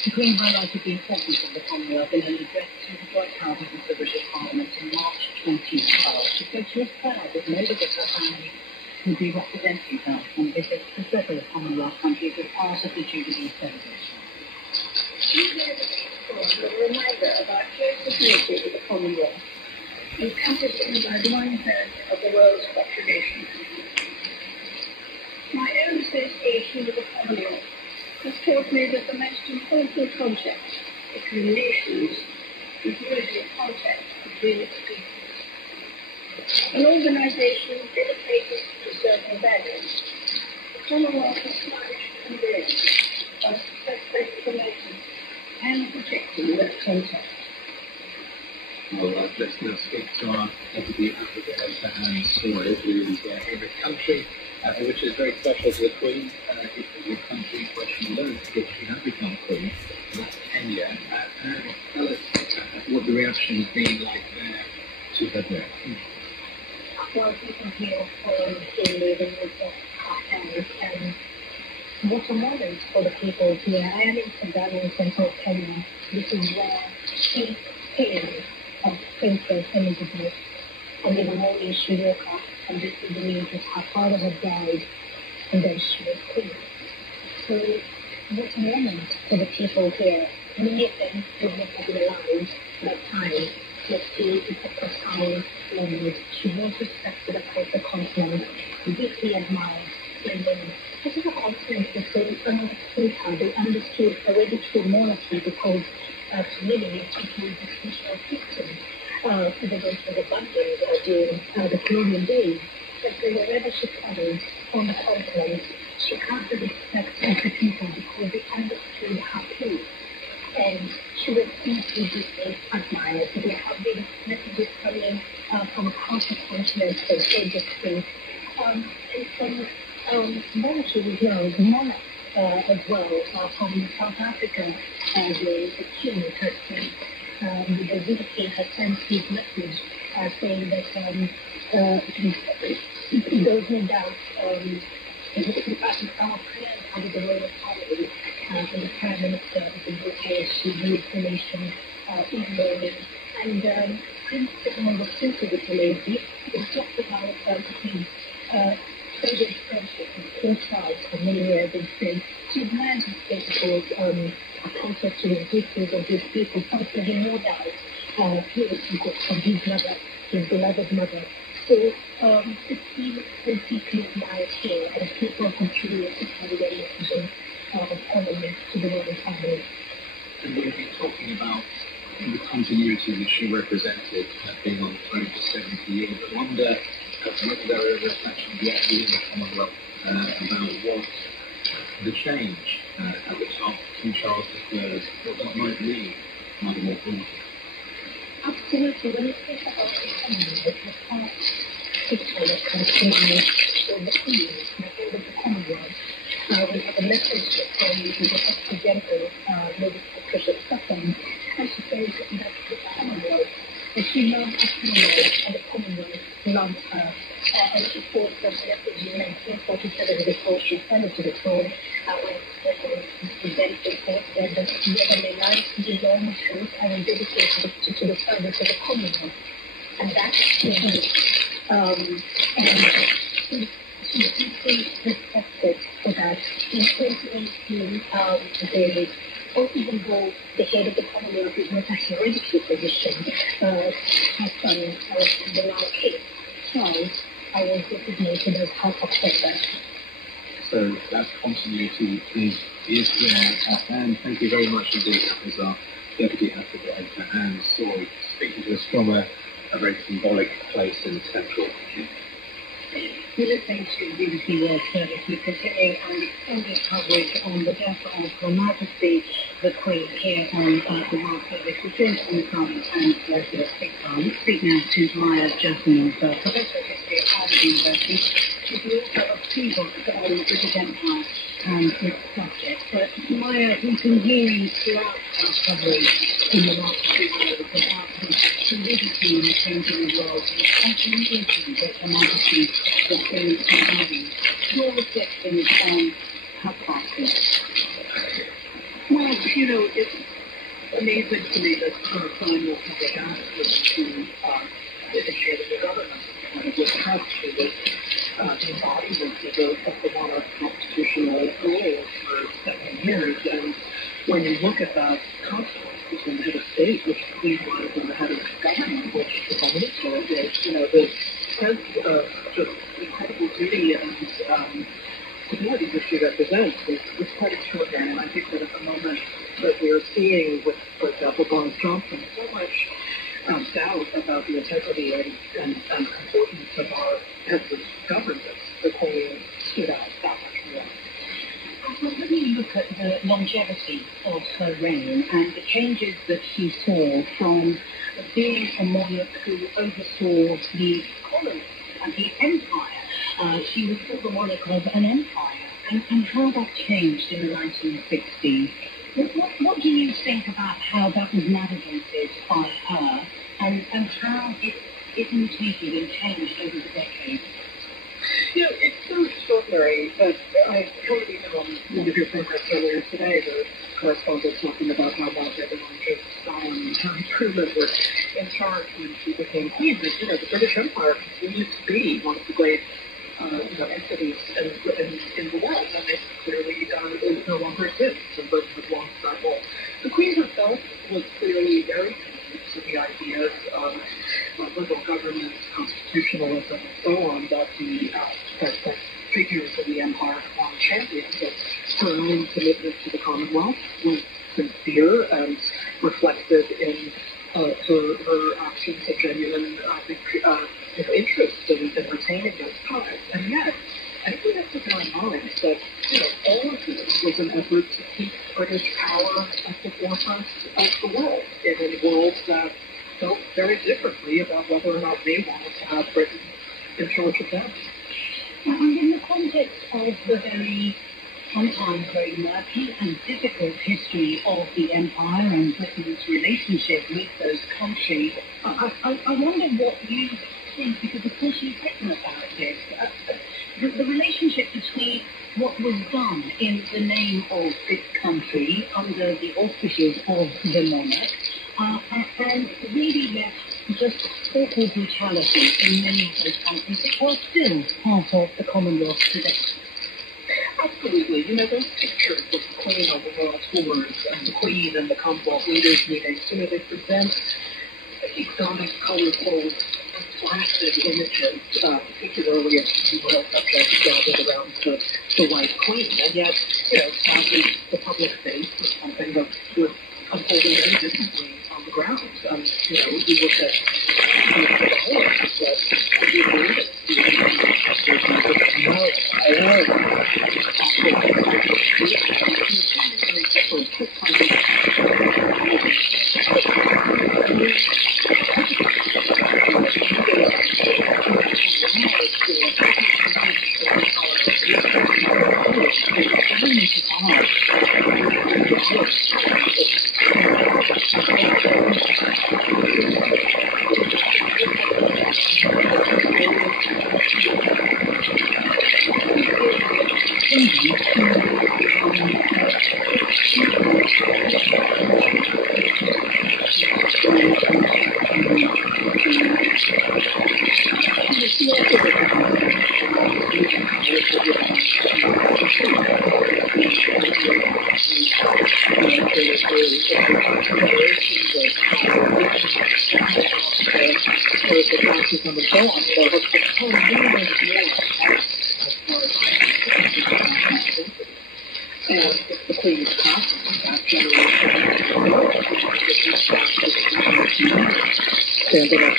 The Queen highlighted the importance of the Commonwealth in an address to the Joint Houses of the British Parliament in March 2012. She said she was proud that members of her family would be representing her on visits to several Commonwealth countries as part of the Jubilee celebration. A reminder of our close affinity with the Commonwealth, encompassing by 1/3 of the world's population. My own association with the Commonwealth has taught me that the most important contact between nations is usually contact between its people. An organisation dedicated to certain values, the Commonwealth has flourished and grown by successfully promoting and protecting that contact. Well, let's now speak to our Deputy Advocate Editor Anne Soy, who is in a country which is very special to the Queen. It was a country where she learned that she had become Queen, that's Kenya. Tell us what the reaction has been like there to her death. Well, people here still living with our parents, and what a moment for the people here. I am in Savannah in central Kenya. This is where she came of Princess Elizabeth, and in the morning she woke up and received the news that her father had died, and then she was queen. So, what a moment for the people here. Many of them would not have been alive at that time, but still it's a profound moment. She was respected across the continent, deeply admired, and this is a continent that they understood her. They understood hereditary monarchy because to many it was a special system. Citizens was abandoned during the colonial days, but wherever she traveled on the continent, she had the respect of the people because they understood her place. And she was deeply, deeply admired. There have been messages coming from across the continent from Asia State, and from monarchies, monarchs as well, from South Africa, the king has sent, the Zulu king has sent his message saying that there is no doubt our prayers are with the royal family, and the Prime Minister of the UK, she used the nation in the morning. And Prince Sigmund was simply with the lady. It talked about his treasured friendship with both sides for many years, and said she admired his principles, a concept to his wishes of his people, something he no doubt he got from his mother, his beloved mother. So it's been so deeply admired here, and people continue to carry their message of honoring to the royal family. And we've been talking about the continuity that she represented, being on the throne for 70 years. I wonder whether there are reflections yet within the Commonwealth about what the change at the top, King Charles III, what that might mean more broadly. Absolutely. When you think about the Commonwealth, the first picture that comes to mind is the Queen, the head of the Commonwealth. We have a message from the President, Lady Patricia Sutton, and she says that the Commonwealth, that she loved the Commonwealth, and the Commonwealth loved her. And she thought that message in 1947 before she ascended to the throne, when President Benson said that together may life be long and truth and dedicated to the service of the Commonwealth. And that's she. And she's deeply respected for that. In 2018, even though the head of the Commonwealth is not a hereditary position, her son, the now king, Charles, I was designated as her successor. So that continuity is there. And thank you very much indeed. That was our Deputy Advocate Editor Anne Soy speaking to us from a very symbolic place in central Kenya. You're listening to BBC World Service. We're continuing our extended coverage on the death of Her Majesty the Queen here on the World Service. We're joined on the phone and we speak now to Maya Jasmine, Professor of History at Harvard University. She's the author of two books on the British Empire and its subject. But Maya, we've been hearing throughout our coverage in the last few years about the fluidity in the changing world and the continuity that Her Majesty the Queen is having. Your reflections on her passing. Well, It's amazing to me that final public access to initiating the government was passed through the embodiment of the monarch constitutional rule for 7 years. And when you look at that consequence between the head of state, which the Queen was, and the head of government, which the Prime Minister was, the sense of just incredible duty and stability that she represents is quite extraordinary. And I think that at the moment that we are seeing with, for example, Boris Johnson, so much doubt about the integrity and importance of our heads of government, the Queen stood out that much more. Well, when you look at the longevity of her reign and the changes that she saw from being a monarch who oversaw the colonies and the empire, she was still the monarch of an empire, and how that changed in the 1960s. What do you think about how that was navigated by her and how it mutated and changed over the decades? It's so extraordinary that I heard even on one of your programs earlier today, the correspondent talking about how much everyone just Stalin and Harry Truman were in charge when she became queen. But, the British Empire continues to be one of the great entities in the world, and it clearly is no longer exists, and Britain has lost that role. The Queen herself was clearly very convinced of the ideas of liberal government, constitutionalism, and so on that the figures of the empire have long championed. But her own commitment to the Commonwealth was sincere and reflected in her actions of genuine, interest in retaining those ties. And yet, I think we have to bear in mind that all of this was an effort to keep British power at the forefront of the world, in a world that felt very differently about whether or not they wanted to have Britain in charge of them. And in the context of the very, sometimes very murky and difficult history of the empire and Britain's relationship with those countries, I wonder what you think, because of course you've written about this, the relationship between what was done in the name of this country under the auspices of the monarch, and really left just awful brutality in many of those countries that are still part of the Commonwealth today. Absolutely. Those pictures of the Queen on the world tours and the Queen and the Commonwealth leaders meetings, they present exotic, colorful, plastic images, particularly of royal subjects gathered around the White Queen. And yet, sadly, the public face was something that was unfolding very differently on the ground. We look at the horse that we believe it to be standing up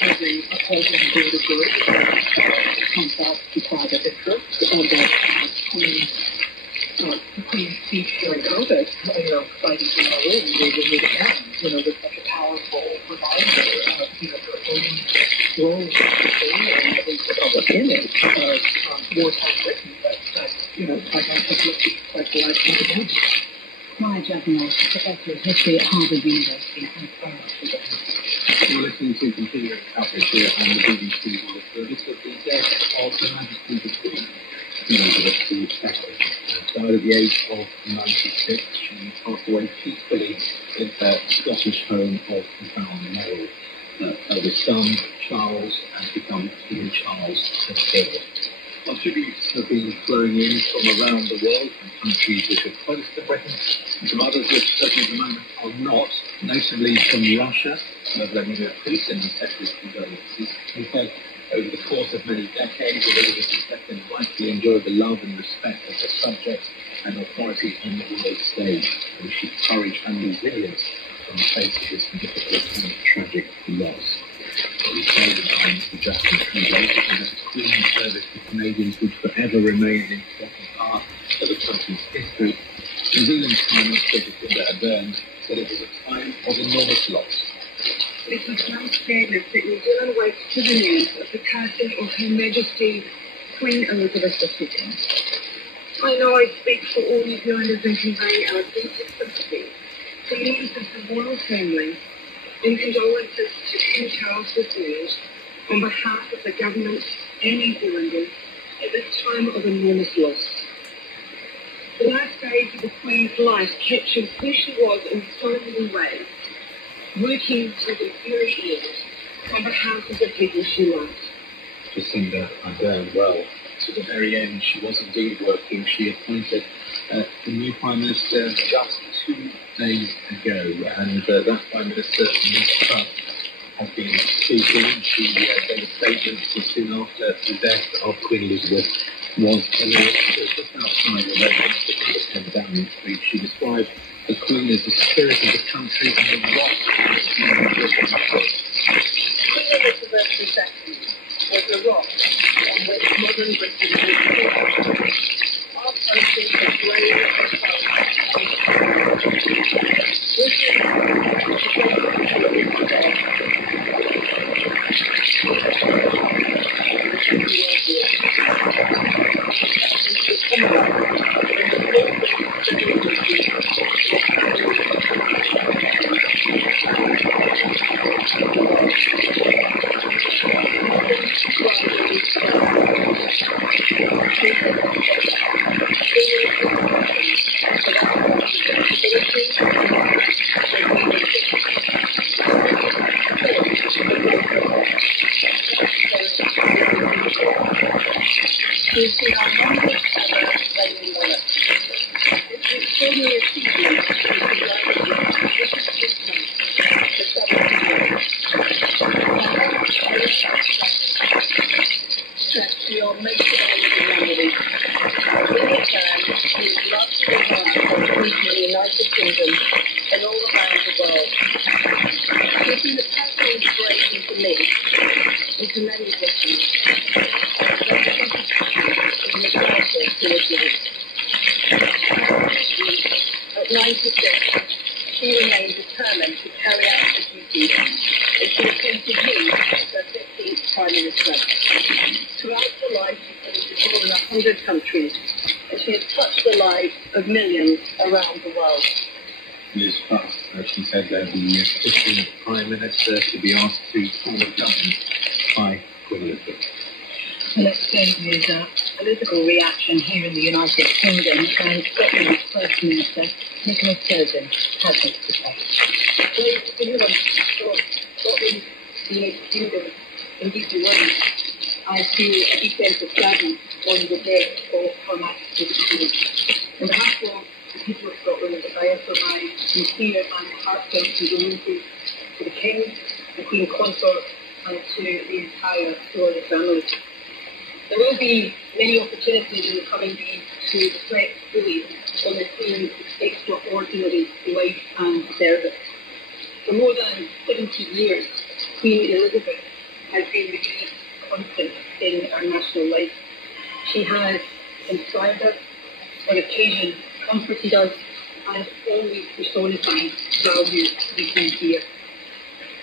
having a pleasant and greater good comes out to private interest, and that the Queen's speech during COVID, fighting for our own, they would meet again, with such a powerful reminder of, their own role in the public image of wartime Britain that I don't think would be quite the right thing to do. Maya Jagannathan, Professor of History at Harvard University. Thanks very much for that. You're listening to continuing coverage here on the BBC World Service of the death of the Majesty of the Queen, to expect died at the age of 96. She passed away peacefully in her Scottish home of Balmoral. Her eldest son, Charles, has become King Charles III. Well, tributes have been flowing in from around the world, from countries which are close to Britain, and from others which certainly at the moment are not, notably from Russia, where Vladimir Putin has sent his condolences. He said over the course of many decades, Elizabeth II rightfully enjoyed the love and respect of her subjects and authorities on the world stage, and she courage and resilience in the face of this difficult and tragic loss. We pray that Mr. Justin Trudeau and that the Queen's service to Canadians would forever remain an important part of the country's history. New Zealand's Prime Minister Jacinda Ardern said it was a time of enormous loss. It was last statement that New Zealand wakes to the news of the passing of Her Majesty Queen Elizabeth II. I know I speak for all New Zealanders in conveying our deepest sympathy to members of the royal family and condolences to King Charles III on behalf of the government and New Zealanders at this time of enormous loss. The last days of the Queen's life captured who she was in so many ways, working to the very end on behalf of the people she loved. Jacinda Ardern, well, to the very end, she was indeed working. She appointed the new Prime Minister just 2 days ago, and that Prime Minister, Ms. Trump, has been speaking. She gave a statement soon after the death of Queen Elizabeth was announced just outside the Westminster in Downing Street. She described the Queen as the spirit of the country and the rock of the Queen Elizabeth II was the rock on which modern Britain was built. Our country is brave and she remained determined to carry out her duties, and she appointed me as her 15th Prime Minister. Throughout her life, she visited more than 100 countries, and she has touched the lives of millions around the world. Liz Truss, as she said, the 15th Prime Minister to be asked to form a government by Queen Elizabeth. Let's go with a political reaction here in the United Kingdom, and Scotland's First Minister, Nicola Sturgeon, has this to say. Well, everyone thought Scotland, the United Kingdom, indeed the world, I feel a deep sense of sadness on the death of Her Majesty the Queen. On behalf of the people of Scotland, I offer my sincere and heartfelt condolences to the King, the Queen Consort, and to the entire royal family. There will be many opportunities in the coming days to reflect fully on the Queen's extraordinary life and service. For more than 70 years, Queen Elizabeth has been the great constant in our national life. She has inspired us, on occasion comforted us, and always personified values we can hear.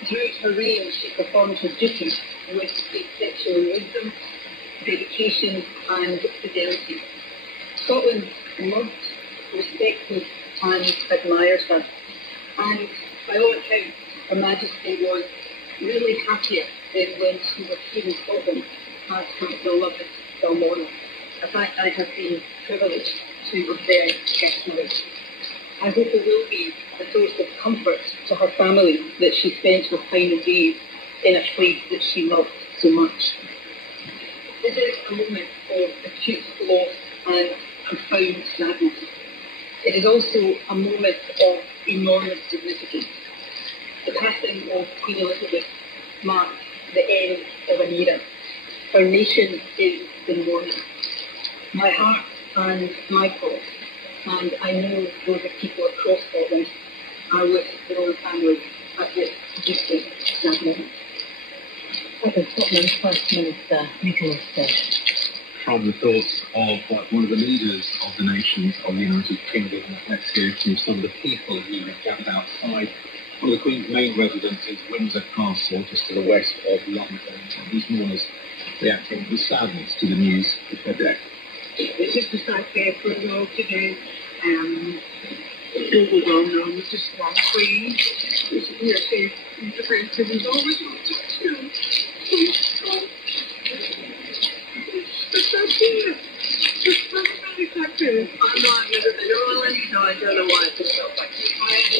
Throughout her reign, she performed her duties with exceptional wisdom, dedication and fidelity. Scotland loved, respected and admires her, and by all accounts, Her Majesty was really happier than when she was here in Scotland as her beloved Balmoral. In fact, I have been privileged to her very personally. I hope it will be a source of comfort to her family that she spent her final days in a place that she loved so much. This is a moment of acute loss and profound sadness. It is also a moment of enormous significance. The passing of Queen Elizabeth marked the end of an era. Our nation is in mourning. My heart and my thoughts, and I know those of people across Scotland, are with the royal family at this deeply sad moment. Scotland's First Minister, Nicholas Stone. From the thoughts of one of the leaders of the nations of the United Kingdom, let's hear from some of the people who have gathered outside one of the Queen's main residences, Windsor Castle, just to the west of London. And these mourners reacting with sadness to the news of her death. It's just a sad day for us all today. It's overwhelming. It's just one Queen. It's here to the friendship is always not just two. It's here. It's really effective. I'm not going to be rolling, so I don't know why it just felt like I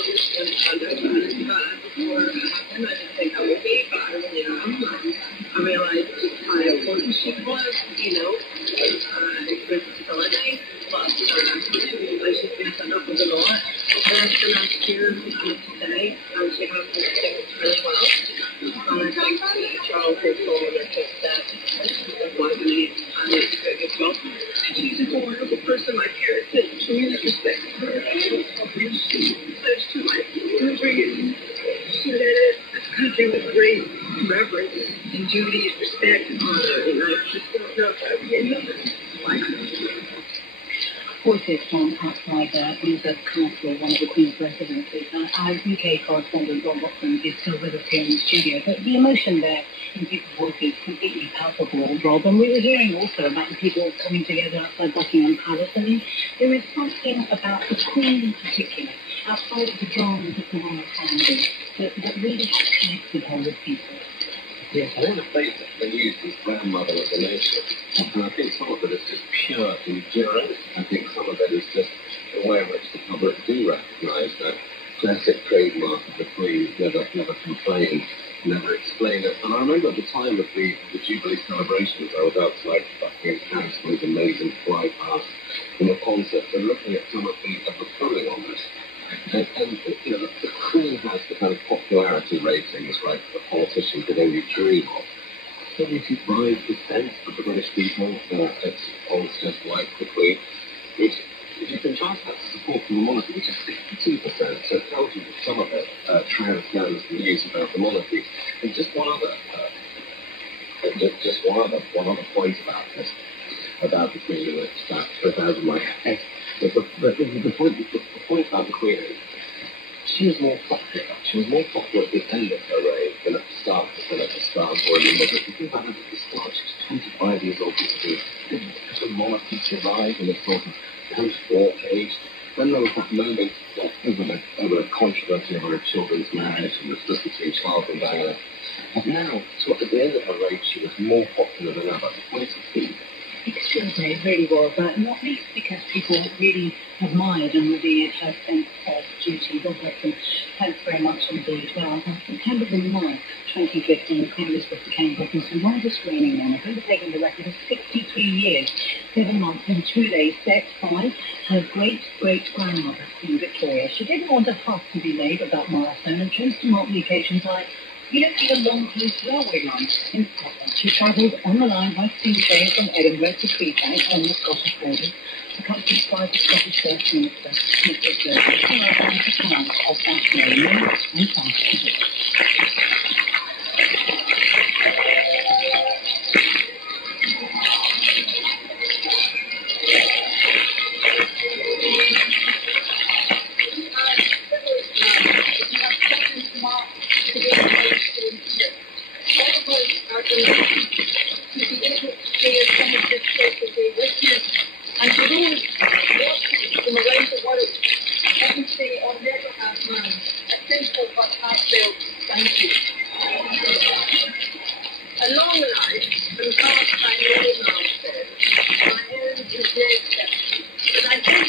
understand before it happened. I didn't think I would be, but I really am. I realized how important she was, you know, responsibility, but she's been put up with a lot. The last year and today, and she has been doing really well. And I think Charles has told her that was the need and it's a good job. She's a wonderful person, my parents did tremendous respect for her. She pledged to my country and she led this country with great reverence and duty and respect and honor, and I just don't know if I would be another like her. Voices from outside Windsor Castle, one of the Queen's residences. Our UK correspondent Rob Watson is still with us here in the studio, but the emotion there in people's voices is completely palpable, Rob. And we were hearing also about the people coming together outside Buckingham Palace. I mean, there is something about the Queen in particular, outside of the dramas of the royal family, that really connected her with people. Yes, I think the phrase that they use is grandmother of the nation. And I think some of it is just pure endurance. I think some of it is just the way in which the public do recognise that classic trademark of the Queen, never complain, never explain it. And I remember at the time of the Jubilee celebrations, I was outside Buckingham Palace with amazing fly past from a concert and looking at some of the polling on this. And you know, the Queen has the kind of popularity ratings, right, that the politician could only dream of. 75% of the British people it's polls just like the Queen, which, if you contrast that to support for the monarchy, which is 62%, so it tells you that some of it transcends the news about the monarchy. And just one other point about this, about the Queen, and it's that trip out of my head. The point about the Queen is, she was more popular. She was more popular at the end of her reign than at the start, or in the middle. If you think about it, at the start, she was 25 years old. The monarchy survived in a sort of post-war age. Then there was that moment over a controversy over her children's marriage and the split between Charles and Diana. And now, so at the end of her reign, she was more popular than ever. What is it? Extraordinary, it really was. Not least because people really admired and revered her sense of duty. God bless them. Thanks very much indeed. Well, on September the 9th, 2015, Queen Elizabeth became Britain's longest reigning monarch, overtaking the record of 63 years, 7 months and 2 days, set by her great-great-grandmother, Queen Victoria. She didn't want a fuss to be made about milestone and chose to mark the occasions like, you don't need a long coast railway line in Scotland. She travelled on the line by steam train from Edinburgh to Freetown on the Scottish borders, accompanied by the Scottish First Minister, Mr. Sturgis, who outlined the plans of that ceremony and transport. And for those watching from around the world, let me say on their behalf, man, a simple but heartfelt thank you. A long life and vast by no milestones, my end is dead, but I think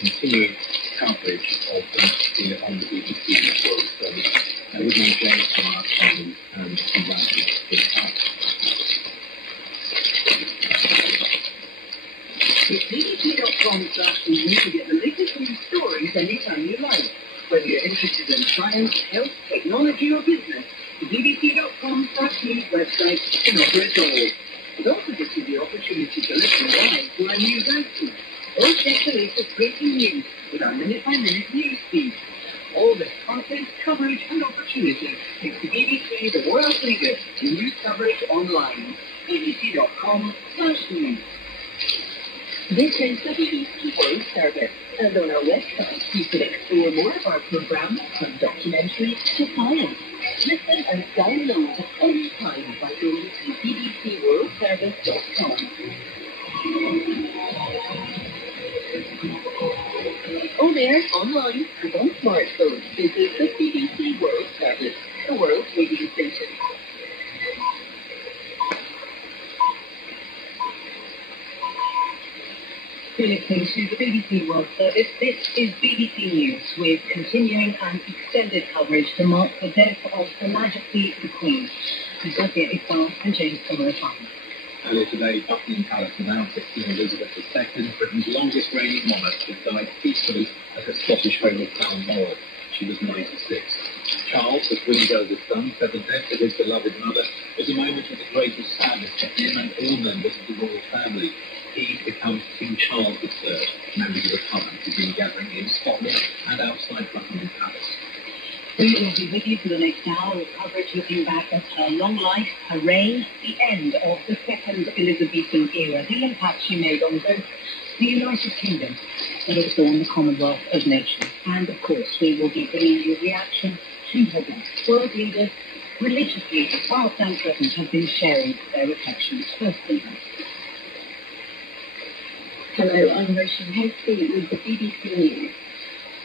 Continuing coverage of the on the BBC World Service with my James from our colleagues and conducting this out. It's bbc.com/news to get the latest news stories anytime you like. Whether you're interested in science, health, technology or business, the bbc.com/news website can offer it all. It also gives you the opportunity to listen live to our news output or check the latest breaking news with our minute-by-minute news feed. All this content, coverage and opportunity makes the BBC the world leader in news coverage online. bbc.com/news. This is the BBC World Service, and on our website you can explore more of our programmes from documentaries to science. Listen and download at any time by going to bbcworldservice.com. On air, online, and on smartphones, this is the BBC World Service, the world's radio station. You're listening to the BBC World Service. This is BBC News with continuing and extended coverage to mark the death of Her Majesty the Queen, Zafir Iqbal and James Cameron. Earlier today, Buckingham Palace announced that Queen Elizabeth II, Britain's longest reigning monarch, had died peacefully at her Scottish home of Balmoral. She was 96. Charles, the Queen Joseph's son, said the death of his beloved mother was a moment of the greatest sadness for him and all members of the royal family. He becomes King Charles III, members of the Commons have been gathering in Scotland and outside Buckingham Palace. We will be with you for the next hour with coverage looking back at her long life, her reign, the end of the second Elizabethan era, the impact she made on both the United Kingdom but also on the Commonwealth of Nations. And of course, we will be bringing you reaction to her death. World leaders, religious leaders, whilst and present, have been sharing their reflections. Firstly, hello, I'm Roshan Hasty with the BBC News.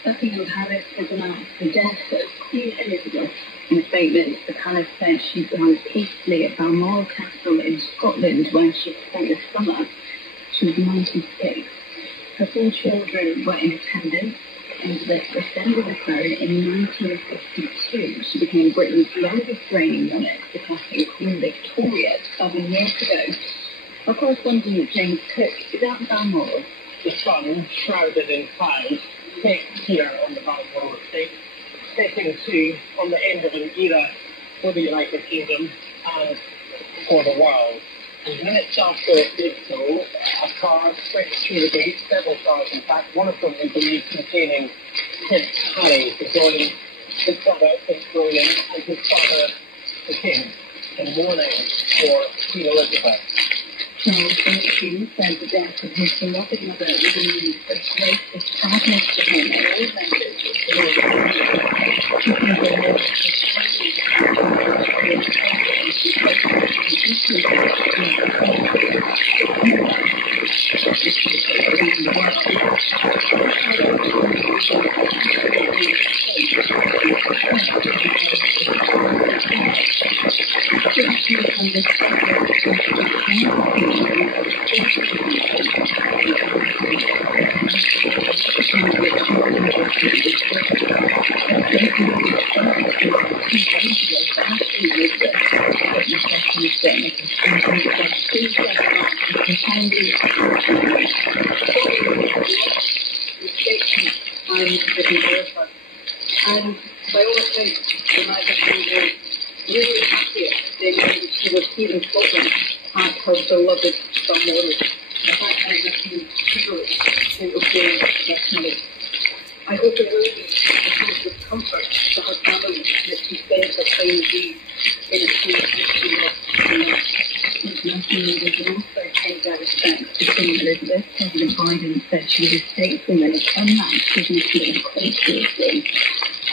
Buckingham Palace has announced the death of Queen Elizabeth. In a statement, the palace said she died peacefully at Balmoral Castle in Scotland, where she spent the summer. She was 96. Her 4 children were in attendance. Elizabeth ascended the throne in 1952. She became Britain's longest reigning monarch, surpassing Queen Victoria 7 years ago. Our correspondent James Cook is at Balmoral. The sun, shrouded in cloud, sits here on the Balmoral estate, setting to on the end of an era for the United Kingdom and for the world. And minutes after it did so, a car swept through the gate, several cars in fact, one of them we believe containing Prince Harry, the joining his brother Prince William and his father the King in mourning for Queen Elizabeth. Charles XIII said the death of his beloved mother was a moment of greatest sadness to him and all members of the royal family. Britain also. And by all accounts, the Majesty was really happy that she was here in Scotland at her beloved Balmoral. The fact that has been privileged to obey personally. I hope it will be a source of comfort to her family that she spent her time in a place that she loves. Internationally, there's also tender respect between Elizabeth. President Biden said she was a stateswoman of unmatched dignity and quality.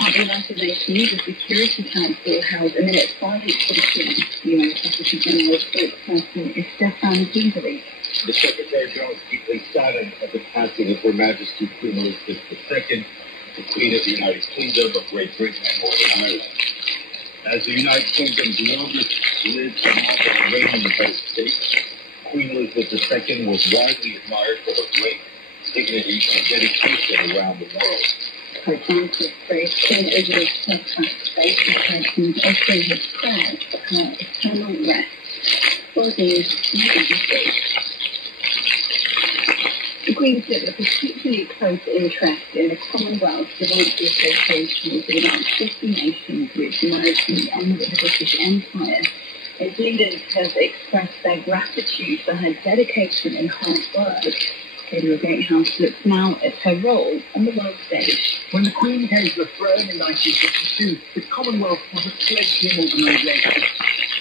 At the United Nations, the Security Council held a minute silence for the Queen. UN Secretary General spokesperson is Stefan Gingerich. The Secretary General is deeply saddened at the passing of Her Majesty Queen Elizabeth II, the Queen of the United Kingdom of Great Britain and Northern Ireland. As the United Kingdom's longest lived and longest reigning head of state, Queen Elizabeth II was widely admired for her great dignity and dedication around the world. Her Chancellor praised Queen Elizabeth's steadfast faith and person, offering his prayers for her eternal rest. For these, the Queen took a particularly close interest in the Commonwealth Voluntary Association with about 50 nations which emerged from the end of the British Empire. Its leaders have expressed their gratitude for her dedication and hard work. Gabriel Gatehouse looks now at her role on the world stage. When the Queen came to the throne in 1952, the Commonwealth was a fledgling organisation.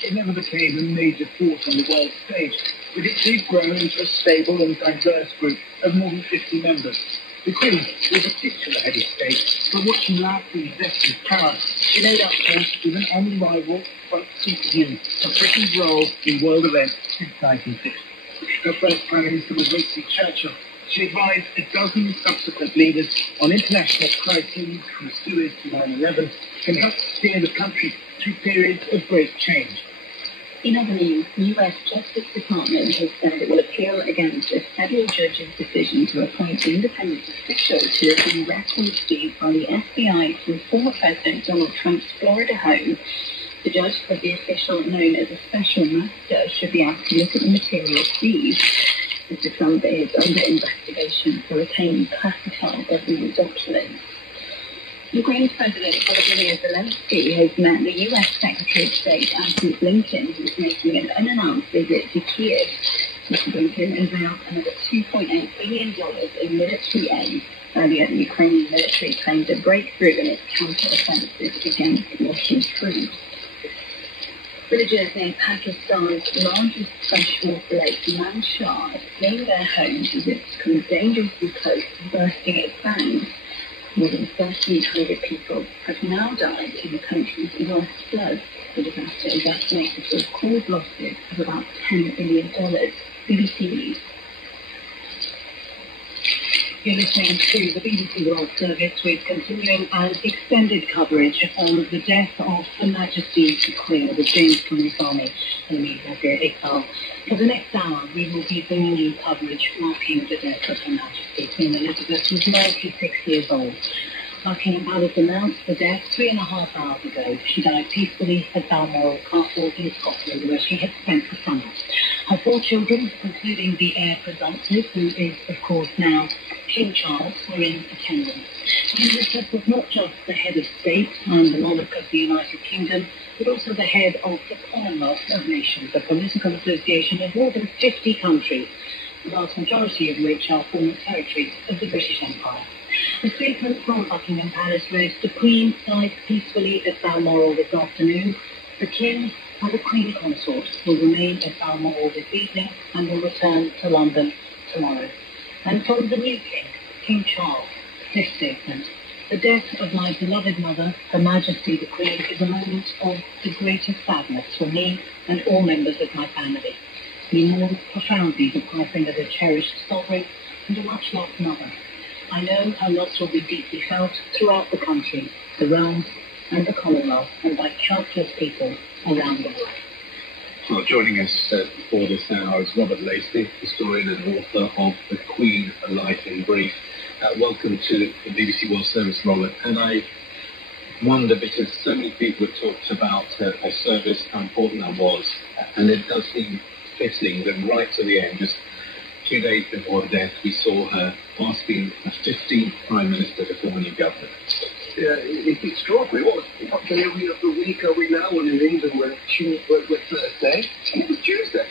It never became a major force on the world stage, but it did grow into a stable and diverse group of more than 50 members. The Queen was a titular head of state, but what she lacked in executive power, she made up for with an unrivaled front seat view of Britain's role in world events since 1960. Her first Prime Minister was Winston Churchill. She advised a dozen subsequent leaders on international crises from Suez to 9/11 and helped steer the country through periods of great change. In other news, the U.S. Justice Department has said it will appeal against a federal judge's decision to appoint independent officials to review records seized by the FBI from former President Donald Trump's Florida home. The judge said the official, known as a special master, should be asked to look at the material seized. Mr. Trump is under investigation for retaining classified government documents. Ukraine's President Volodymyr Zelensky has met the U.S. Secretary of State Antony Blinken, who is making an unannounced visit to Kiev. Mr. Blinken unveiled another $2.8 billion in military aid. Earlier, the Ukrainian military claimed a breakthrough in its counter-offensive against Russian troops. Villagers in Pakistan's largest freshwater lake, Manshar, are fleeing their homes as it's become dangerously close to bursting its banks. More than 1,300 people have now died in the country's worst floods. The disaster is estimated to have caused losses of about $10 billion. BBC News. You're listening to the BBC World Service with continuing and extended coverage on the death of Her Majesty the Queen of the James Army and the media here at Exile. For the next hour, we will be bringing you coverage marking the death of Her Majesty Queen Elizabeth, who was 96 years old. Buckingham Palace announced the death 3.5 hours ago. She died peacefully at Balmoral Castle in Scotland, where she had spent the summer. Her 4 children, including the heir presumptive, who is, of course, now King Charles, were in attendance. Elizabeth was not just the head of state and the monarch of the United Kingdom, but also the head of the Commonwealth of Nations, a political association of more than 50 countries, the vast majority of which are former territories of the British Empire. The statement from Buckingham Palace read, "The Queen died peacefully at Balmoral this afternoon. The King and the Queen Consort will remain at Balmoral this evening and will return to London tomorrow." And from the new King, King Charles, this statement: "The death of my beloved mother, Her Majesty the Queen, is a moment of the greatest sadness for me and all members of my family. We mourn profoundly the passing of a cherished sovereign and a much-loved mother. I know her loss will be deeply felt throughout the country, the realm, and the Commonwealth, and by countless people around the world." Well, joining us for this hour is Robert Lacey, historian and author of The Queen, A Life in Brief. Welcome to the BBC World Service, Robert. And I wonder, because so many people have talked about her service, how important that was, and it does seem fitting that right to the end, just 2 days before death, we saw her asking a 15th Prime Minister to form a new government. Yeah, it's extraordinary. What day of the week are we now? Well, in England, we're Thursday, and it was Tuesday.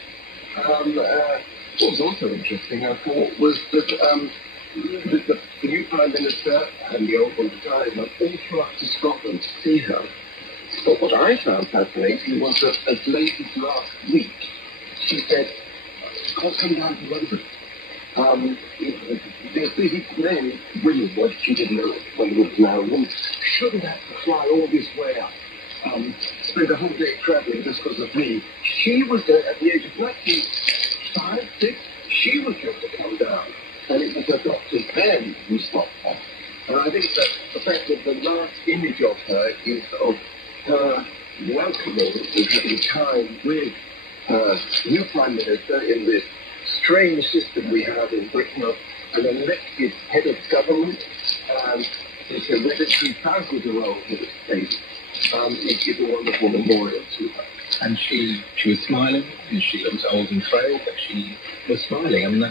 What was also interesting, I thought, was that the new Prime Minister and the old one died, and all flew up to Scotland to see her. But what I found fascinating was that as late as last week, she said, "I'll come down to London." These men, really, what she didn't know when it was now, shouldn't have to fly all this way up, spend a whole day travelling just because of me. She was there at the age of 95, 6, she was going to come down, and it was her doctor then who stopped her. And I think that the fact that the last image of her is of her welcoming and having time with her new Prime Minister in this strange system we have in Britain of an elected head of government, this hereditary thousands-year-old head of state. It is a wonderful memorial to her. And she was smiling, and she looked old and frail, but she was smiling. I mean,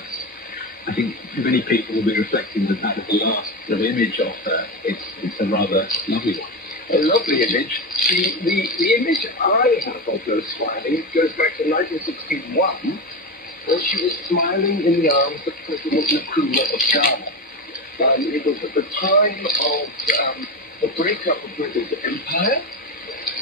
I think many people will be reflecting the fact that the last image of her, it's a rather lovely one. A lovely image. The image I have of her smiling goes back to 1961, when she was smiling in the arms of President Nkrumah of Ghana. It was at the time of the breakup of British Empire.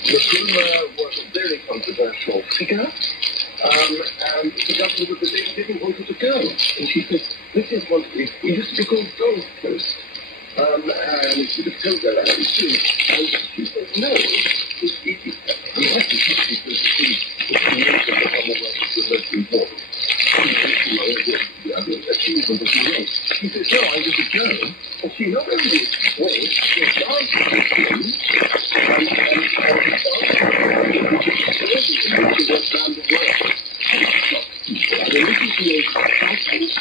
Nkrumah was a very controversial figure, and the government of the day didn't want her to go. And she said, "This is what it used to be called Gold Coast, and it's a bit of Togo land too." And she said, "No, it's the Commonwealth is the most important." She said, "No, I was a girl." And she not only went, she danced with him, and she went down the world. And this is the excitement,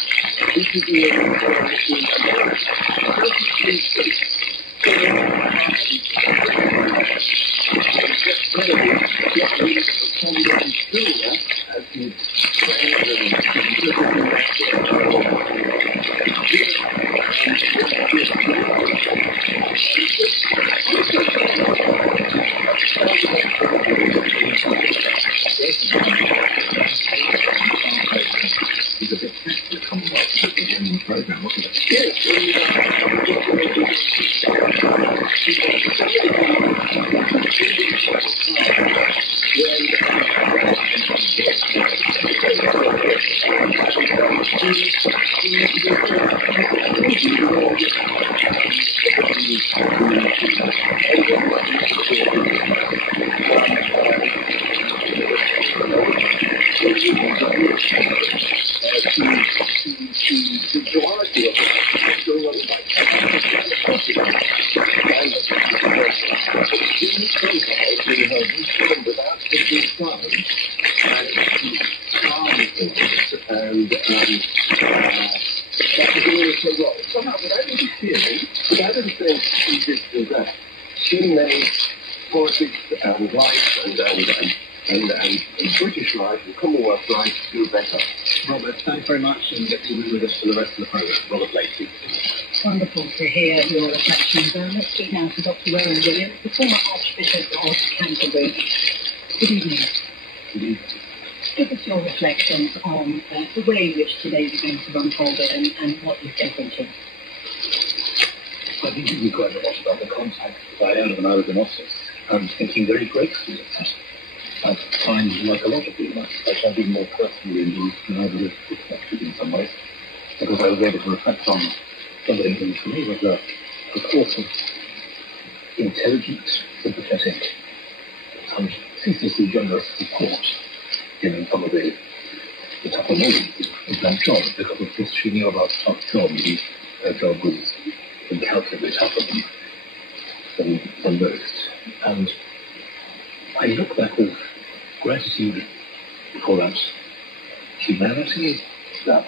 this is the she made politics and life and British life and Commonwealth life do better. Robert, thanks very much, and you'll be with us for the rest of the programme. Robert Lacey. Wonderful to hear your reflections. Let's speak now to Dr. Rowan Williams, the former Archbishop of Canterbury. Good evening. Good evening. Give us your reflections on the way in which today's events have unfolded and what you've taken to. I think you quite a lot about the context that I had when I was in office. I'm thinking very gratefully of that. I find, like a lot of people, I've been more personally involved than I would have expected in some ways, because I was able to reflect on something that for me was a course of intelligent, sympathetic, and ceaselessly generous support in some of the tougher moments of that job, because of course she knew about tough job, and her job was incalculably tougher than most. And I look back with gratitude for that humanity, that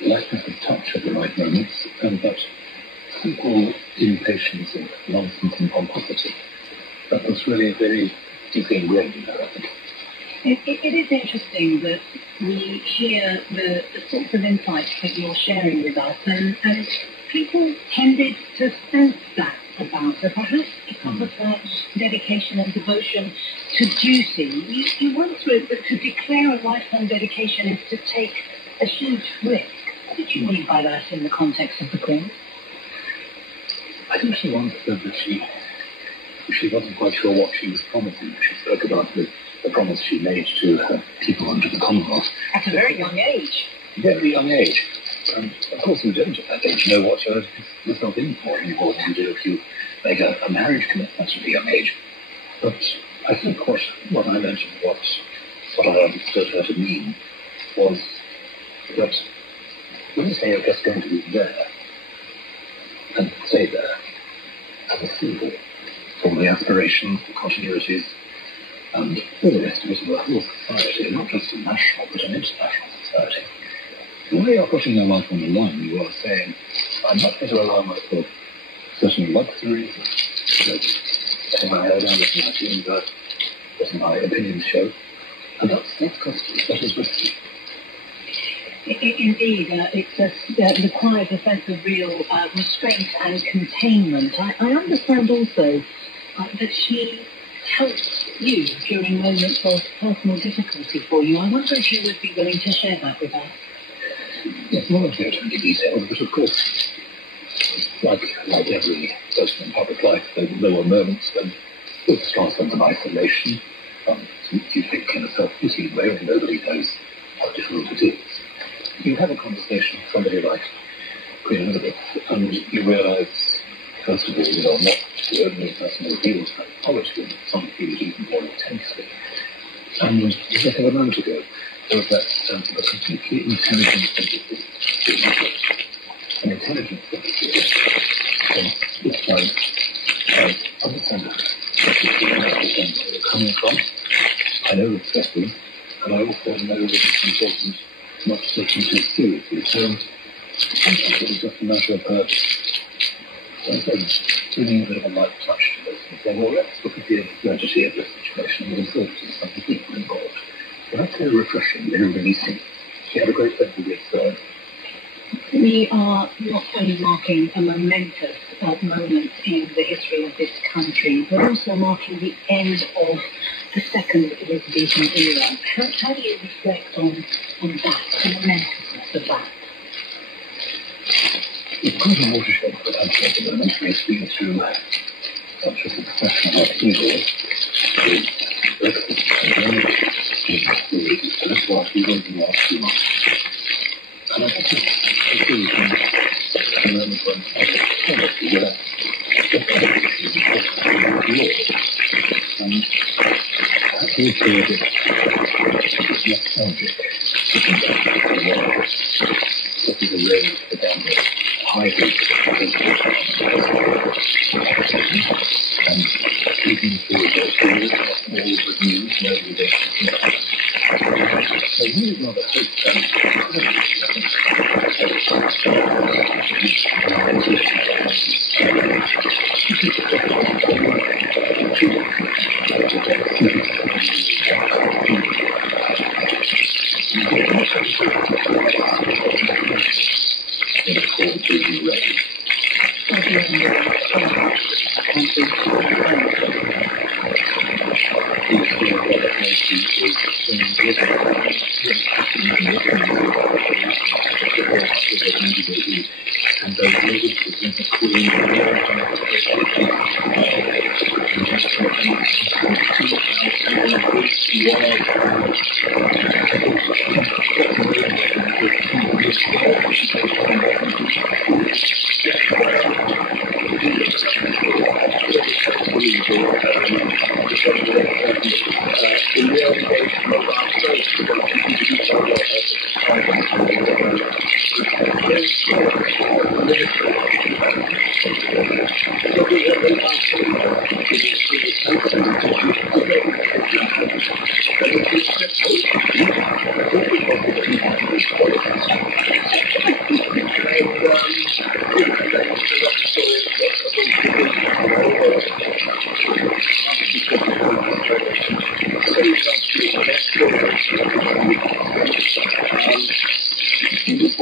lightness of touch at the right moments, and that simple impatience of nonsense and pomposity. That was really very deeply ingrained in her, I think. It is interesting that we hear the sorts of insights that you're sharing with us, and people tended to sense that about her, perhaps because of her dedication and devotion to duty. You once wrote that to declare a lifetime dedication is to take a huge risk. What did you mean by that in the context of the Queen? I think she once said that she wasn't quite sure what she was promising. She spoke about the promise she made to her people under the Commonwealth. At a very young age. Very young age. And of course you don't at that age know what you're yourself in for any more than you do if you make a marriage commitment at a young age. But I think what I mentioned, what I understood her to mean, was that when you say you're just going to be there, and stay there, as a symbol for the aspirations, the continuities, and all the rest of it of the whole society, not just a national but an international society. The way you're putting your life on the line, you are saying, I'm not going to allow myself certain luxuries, letting my hair down, letting my jeans out, letting my opinions show, and that's costly, that is risky. Indeed, it requires a sense of real restraint and containment. I understand also that she helped you during moments of personal difficulty for you. I wonder if you would be willing to share that with us. Yes, I won't go into any details, but of course, like every person in public life, there were moments when there was a strong sense of isolation. You think in a self-pitying way, and nobody knows how difficult it is. You have a conversation with somebody like Queen Elizabeth, and you realise, first of all, you're not the only person who feels psychology, and some feel it even more intensely. And just a moment ago, there was that sense of a completely intelligent sympathy. An intelligent sympathy. Which I understand where you're coming from. I know it's stressful, and I also know that it's important not to take them too seriously. So sometimes it was just a matter of her bringing a bit of a light touch to this and saying, well, let's look at the absurdity of this situation and the importance of some people involved. So that's very refreshing, very releasing. She had a great sense of concern. We are not only marking a momentous moment in the history of this country, but also marking the end of the second Elizabethan era. How do you reflect on that, the momentousness of that? It's quite a watershed for the country at the moment. We've been through such a succession of upheaval. So that's why we went in the last few months. And I think it's really a moment when I think honestly we're and I feel clear that it's nostalgic. This is a road to down the highway and keeping through those things, all the news, no relationship. I really rather hope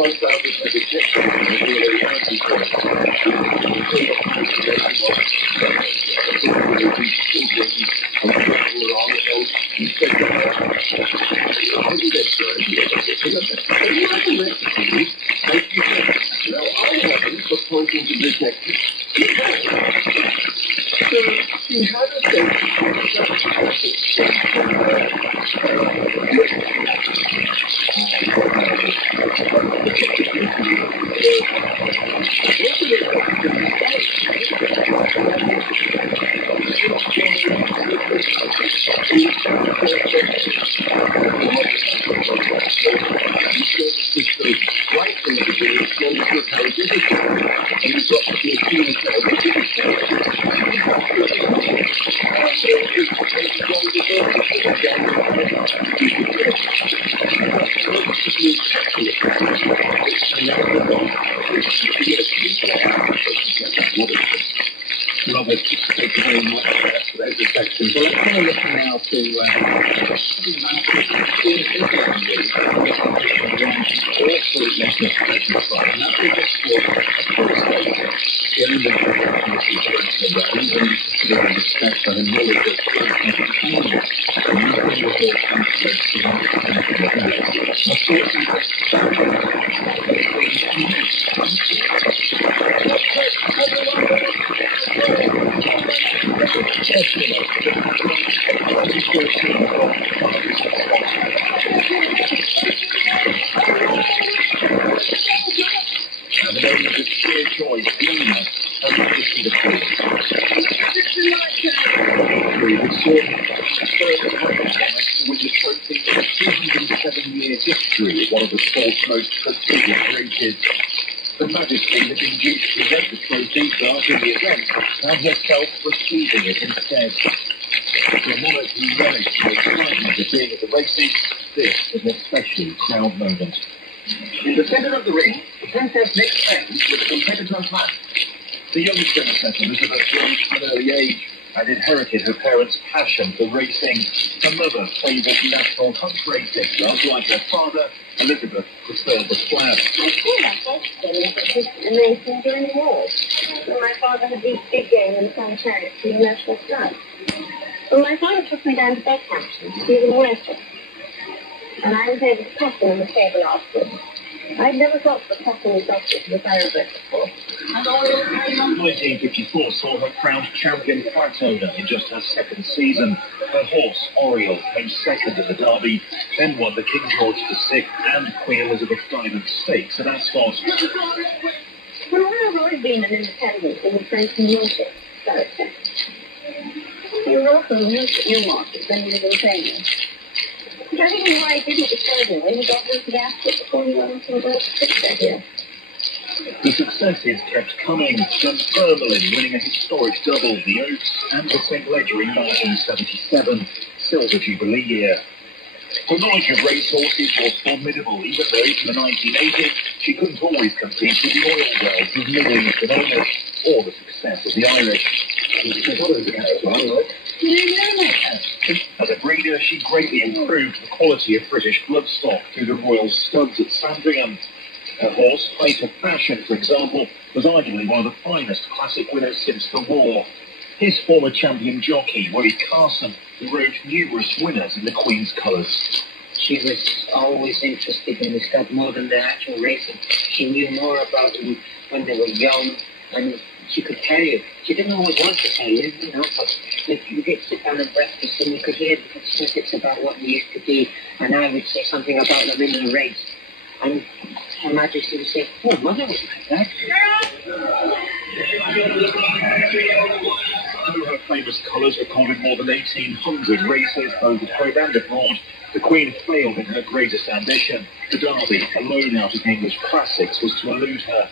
one found this was ejected from the really empty pointing to this next. So, he had a right from the beginning, understood how it is, and you've got to be a human Robert, thank you very much for those reflections. Well, let's have a look now to history, one of the sport's most prestigious races. The Majesty had been due to present the trophy after the event, and herself receiving it instead. For a monarch who relished the excitement of being at the races, this was an especially proud moment. In the centre of the ring, the princess makes friends with the competitor's man. The young princess Elizabeth rose from an early age and inherited her parents' passion for racing. Her mother favoured national hunt racing, whilst like her father, Elizabeth preferred the flat. And racing during the war. When my father had these big games in some chariots in the National Club. Well, my father took me down to Beckhampton to see them racing. And I was able to talk to them on the table afterwards. I'd never thought of talking with doctors with a thoroughbred before. 1954 saw her crowned champion flat owner in just her second season. Her horse, Oriole, came second in the Derby, then won the King George VI and Queen Elizabeth Diamond Stakes at Ascot. Well, I've always been an independent in the French music, character. He was also a music Newmarket when he was in training. But I don't know why he didn't disturb me when he got into the Ascot before he went into the picture here. The successes kept coming, Dunfermline winning a historic double, the Oaks and the St. Ledger in 1977, Silver Jubilee year. Her knowledge of racehorses was formidable, even though in the 1980s she couldn't always compete with the oil wells of Middle Eastern owners or the success of the Irish. As a breeder, she greatly improved the quality of British bloodstock through the Royal Studs at Sandringham. Her horse, Fate of Passion, for example, was arguably one of the finest classic winners since the war. His former champion jockey, Willie Carson, who rode numerous winners in the Queen's colours. She was always interested in the stud more than the actual racing. She knew more about them when they were young, and she could tell you. She didn't always want to tell you, but if you did sit down at breakfast and you could hear the snippets about what they used to be, and I would say something about them in the race. And Her Majesty would say, oh, Mother was like that. Through her famous colours recorded more than 1,800 races, both at home and abroad, the Queen failed in her greatest ambition. The Derby, alone out of the English classics, was to elude her.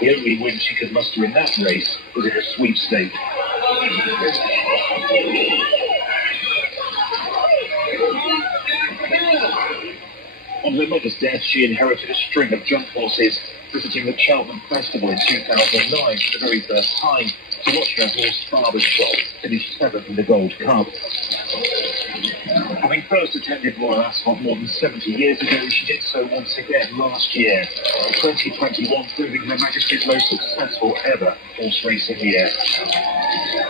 The only win she could muster in that race was in a sweepstake. On her mother's death, she inherited a string of jump horses, visiting the Cheltenham Festival in 2009 for the very first time to watch her horse Father's Shot finish 7th in the Gold Cup. Having Having first attended Royal Ascot more than 70 years ago, she did so once again last year, 2021 proving Her Majesty's most successful ever horse racing year.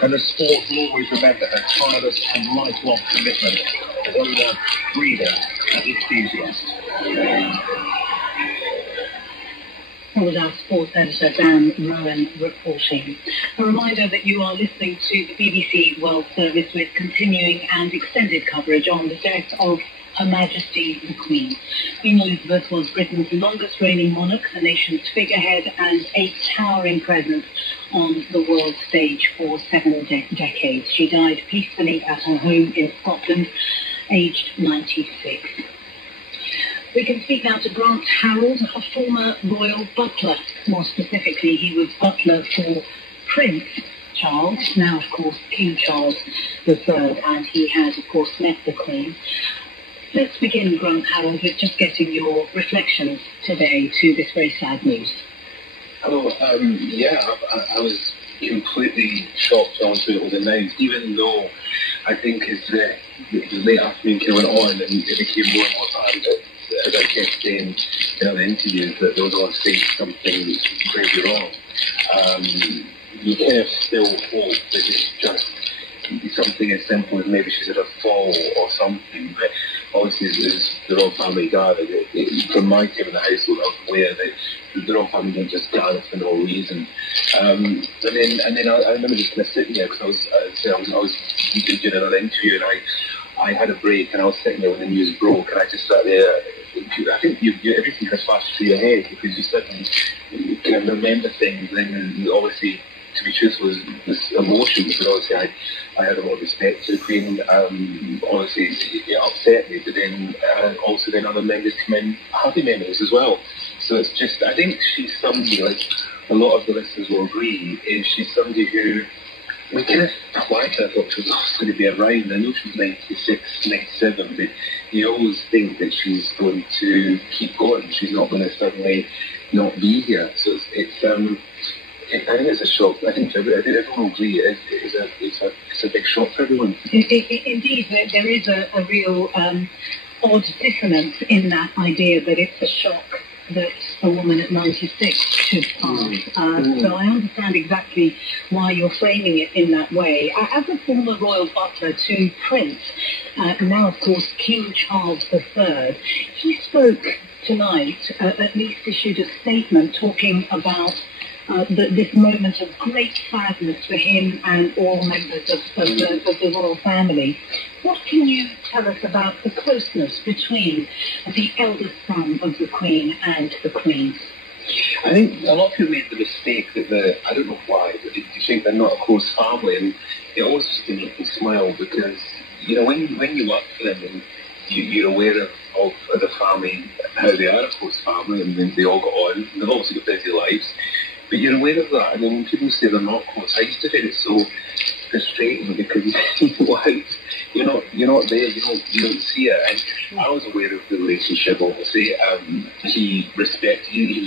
And the sport will always remember her tireless and lifelong commitment as owner, breeder and enthusiast. That was our sports editor Dan Rowan reporting. A reminder that you are listening to the BBC World Service with continuing and extended coverage on the death of Her Majesty the Queen. Queen Elizabeth was Britain's longest reigning monarch, the nation's figurehead, and a towering presence on the world stage for 7 decades. She died peacefully at her home in Scotland, aged 96. We can speak now to Grant Harold, a former royal butler. More specifically, he was butler for Prince Charles, now of course King Charles III, and he has of course met the Queen. Let's begin, Grant Harold, with just getting your reflections today to this very sad news. Oh, I was completely shocked onto it was announced, even though I think as the late afternoon kind of went on and it became more and more apparent that, as I kept saying in other interviews, that there was on stage something crazy wrong. You kind of still hope that it's just something as simple as maybe she's had a fall or something, but obviously as the royal family gathered, from my time in the household, I was aware that the royal family didn't just gather for no reason. And then I remember just kind of sitting there because I was doing another interview and I had a break and I was sitting there when the news broke and I just sat there. I think everything kind of flashed through your head because you suddenly kind of remember things, and obviously, to be truthful, this emotion, because obviously I had a lot of respect to the Queen. Obviously, it upset me, but then also then other memories come in, happy memories as well. So it's just, I think she's somebody, like a lot of the listeners will agree, is she's somebody who, we kind of, I thought she was always going to be around. I know she was 96, 97, but you always think that she's going to keep going. She's not going to suddenly not be here. So I think it's a shock. I think everyone will agree it's a big shock for everyone. Indeed, there is a real odd dissonance in that idea that it's a shock that a woman at 96 should pass. So I understand exactly why you're framing it in that way. As a former royal butler to Prince, now of course King Charles III, he spoke tonight, at least issued a statement talking about this moment of great sadness for him and all members of the royal family. What can you tell us about the closeness between the eldest son of the Queen and the Queen? I think a lot of people made the mistake that I don't know why, but they think they're not a close family, and it always used to make me smile because, you know, when you work for them and you're aware of the family, how they are a close family, and then they all got on, they've obviously got busy lives, but you're aware of that, and then when people say they're not close, I used to find it so frustrating because you're not there, you don't see it. And I was aware of the relationship, obviously. He was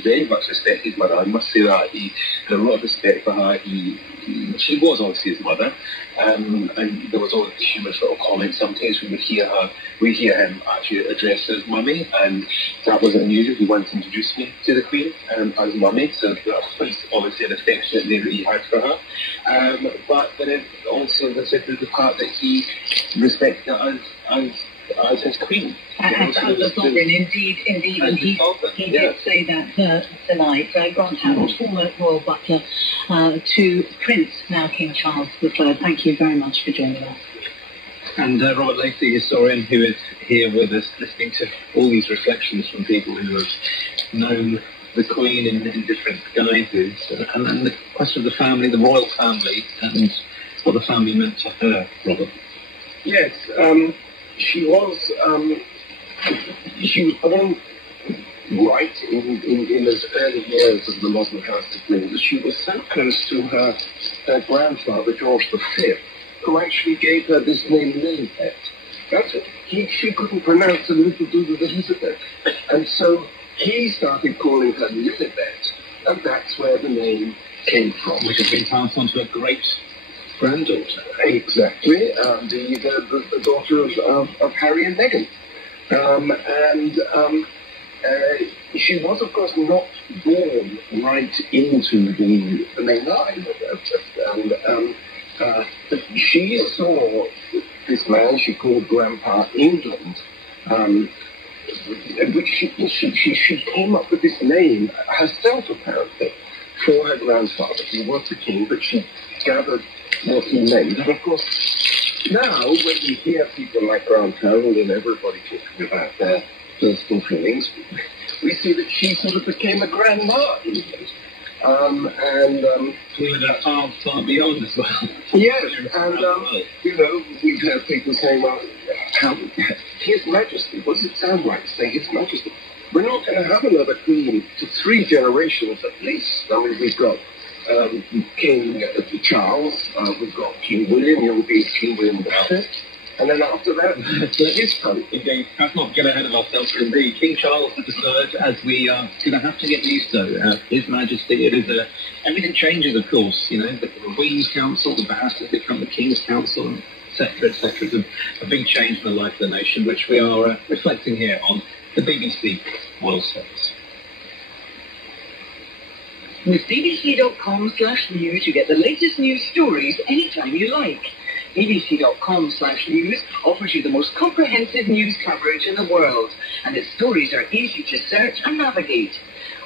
very much respected his mother, I must say that. He had a lot of respect for her. She was obviously his mother, and there was always humorous little comments. Sometimes we hear him actually address his mummy, and that was unusual. He once introduced me to the Queen as mummy, so that was obviously an affectionate name that he had for her. But then also the part that he respected her as his Queen. As a sovereign, indeed, and he did say that tonight. Grant Harold, former royal butler to Prince, now King Charles III. Thank you very much for joining us. And Robert Lacey, historian, who is here with us, listening to all these reflections from people who have known the Queen in different guises, and then the question of the family, the royal family, and what the family meant to her, Robert. Yes, she was born right in those early years of the modern House of Windsor. She was so close to her grandfather, George V, who actually gave her this name Lilibet. That's it. She couldn't pronounce a little doodle Elizabeth. And so he started calling her Lilibet, and that's where the name came from. Which has been passed on to a great granddaughter. Exactly, the daughter of Harry and Meghan. She was, of course, not born right into the main line. But she saw this man she called Grandpa England, which she came up with this name herself, apparently, for her grandfather. He was the king, but she gathered what he meant. And, of course, now, when we hear people like Grant Carroll and everybody talking about their personal feelings, we see that she sort of became a grandma. Far beyond as well. Yes, and, we've heard people saying, well, His Majesty, what does it sound like to say His Majesty? We're not going to have another queen for 3 generations at least. I mean, we've got King Charles, we've got King William, he'll be King William V. And then after that, his son. Indeed, perhaps not get ahead of ourselves. Indeed, King Charles III, as we are going to have to get used to. His Majesty, it is everything changes, of course. You know, the Queen's Council, the barristers become the King's Council, etc., etc. It's a big change in the life of the nation, which we are reflecting here on the BBC World Service. With bbc.com/news, you get the latest news stories anytime you like. bbc.com/news offers you the most comprehensive news coverage in the world, and its stories are easy to search and navigate.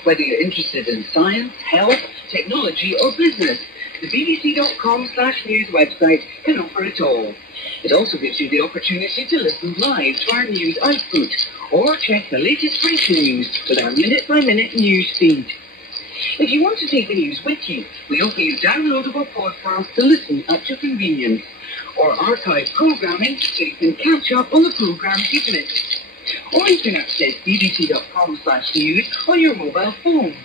Whether you're interested in science, health, technology, or business, the bbc.com/news website can offer it all. It also gives you the opportunity to listen live to our news output, or check the latest breaking news with our minute-by-minute news feed. If you want to take the news with you, we offer you downloadable podcasts to listen at your convenience, or archive programming so you can catch up on the programmes you've missed. Or you can access bbc.com/news on your mobile phone.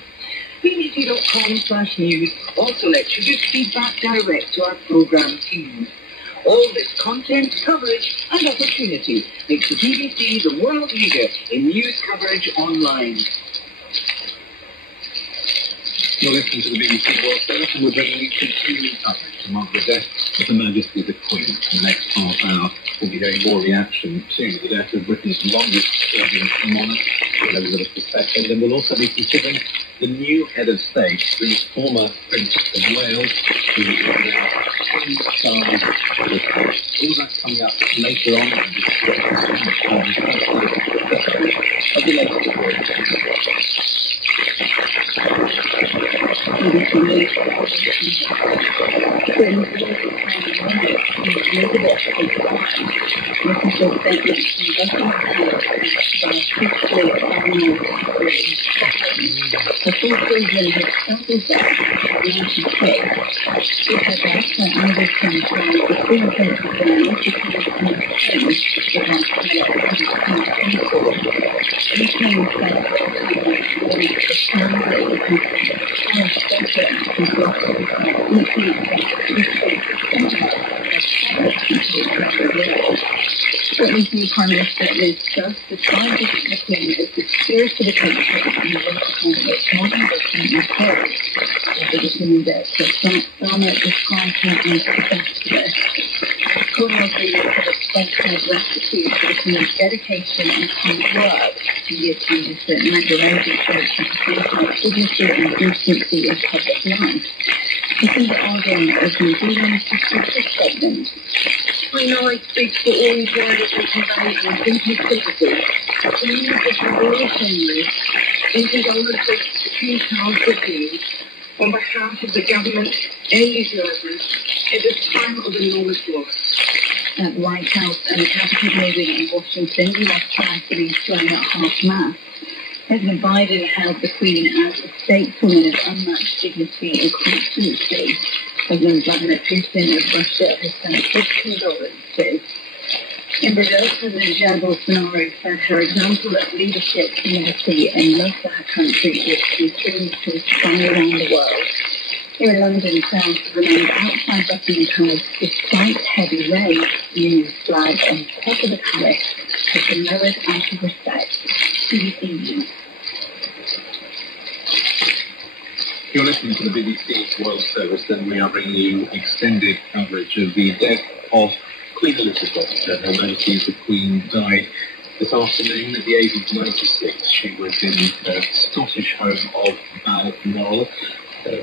bbc.com/news also lets you give feedback direct to our programme teams. All this content, coverage and opportunity makes the BBC the world leader in news coverage online. You're listening to the BBC World Service, and we're bringing you continuing coverage to mark the death of Her Majesty the Queen. In the next half hour, we'll be hearing more reaction to the death of Britain's longest-serving monarch, Elizabeth II, and we'll also be considering the new head of state, the former Prince of Wales, who is now Prince Charles III. All that coming up later on in of the latest report. Britain's new Prime Minister Liz Truss described the Queen as the spirit of the country and the accommodate modern Britain and Paris. The British Director Starmer described her as the best of us. Cornwall's leader had expressed gratitude for the Queen's dedication and hard work. He attended the Magdalene Church to see her dignity and decency of public life. Jacinda Ardern of New Zealand issued a statement. I know I speak for all his riders and conveyors and simply sympathy. The news of the royal family in condolences to King Charles III on behalf of the government and New Zealanders is a time of enormous loss. At White House and Capitol building in Washington, U.S. flags are being flown at half-mast. President Biden hailed the Queen as a stateswoman of unmatched dignity and constancy. President Vladimir Putin of Russia has sent his condolences. In Brazil, President Jair Bolsonaro said her example of leadership, unity and love for her country is continuing to inspire around the world. Here in London, crowds remained outside Buckingham Palace despite heavy rain. The Union flag on top of the palace has been lowered out of respect. BBC News. You're listening to the BBC World Service, and we are bringing you extended coverage of the death of Queen Elizabeth. Her Majesty the Queen died this afternoon at the age of 96. She was in the Scottish home of Balmoral.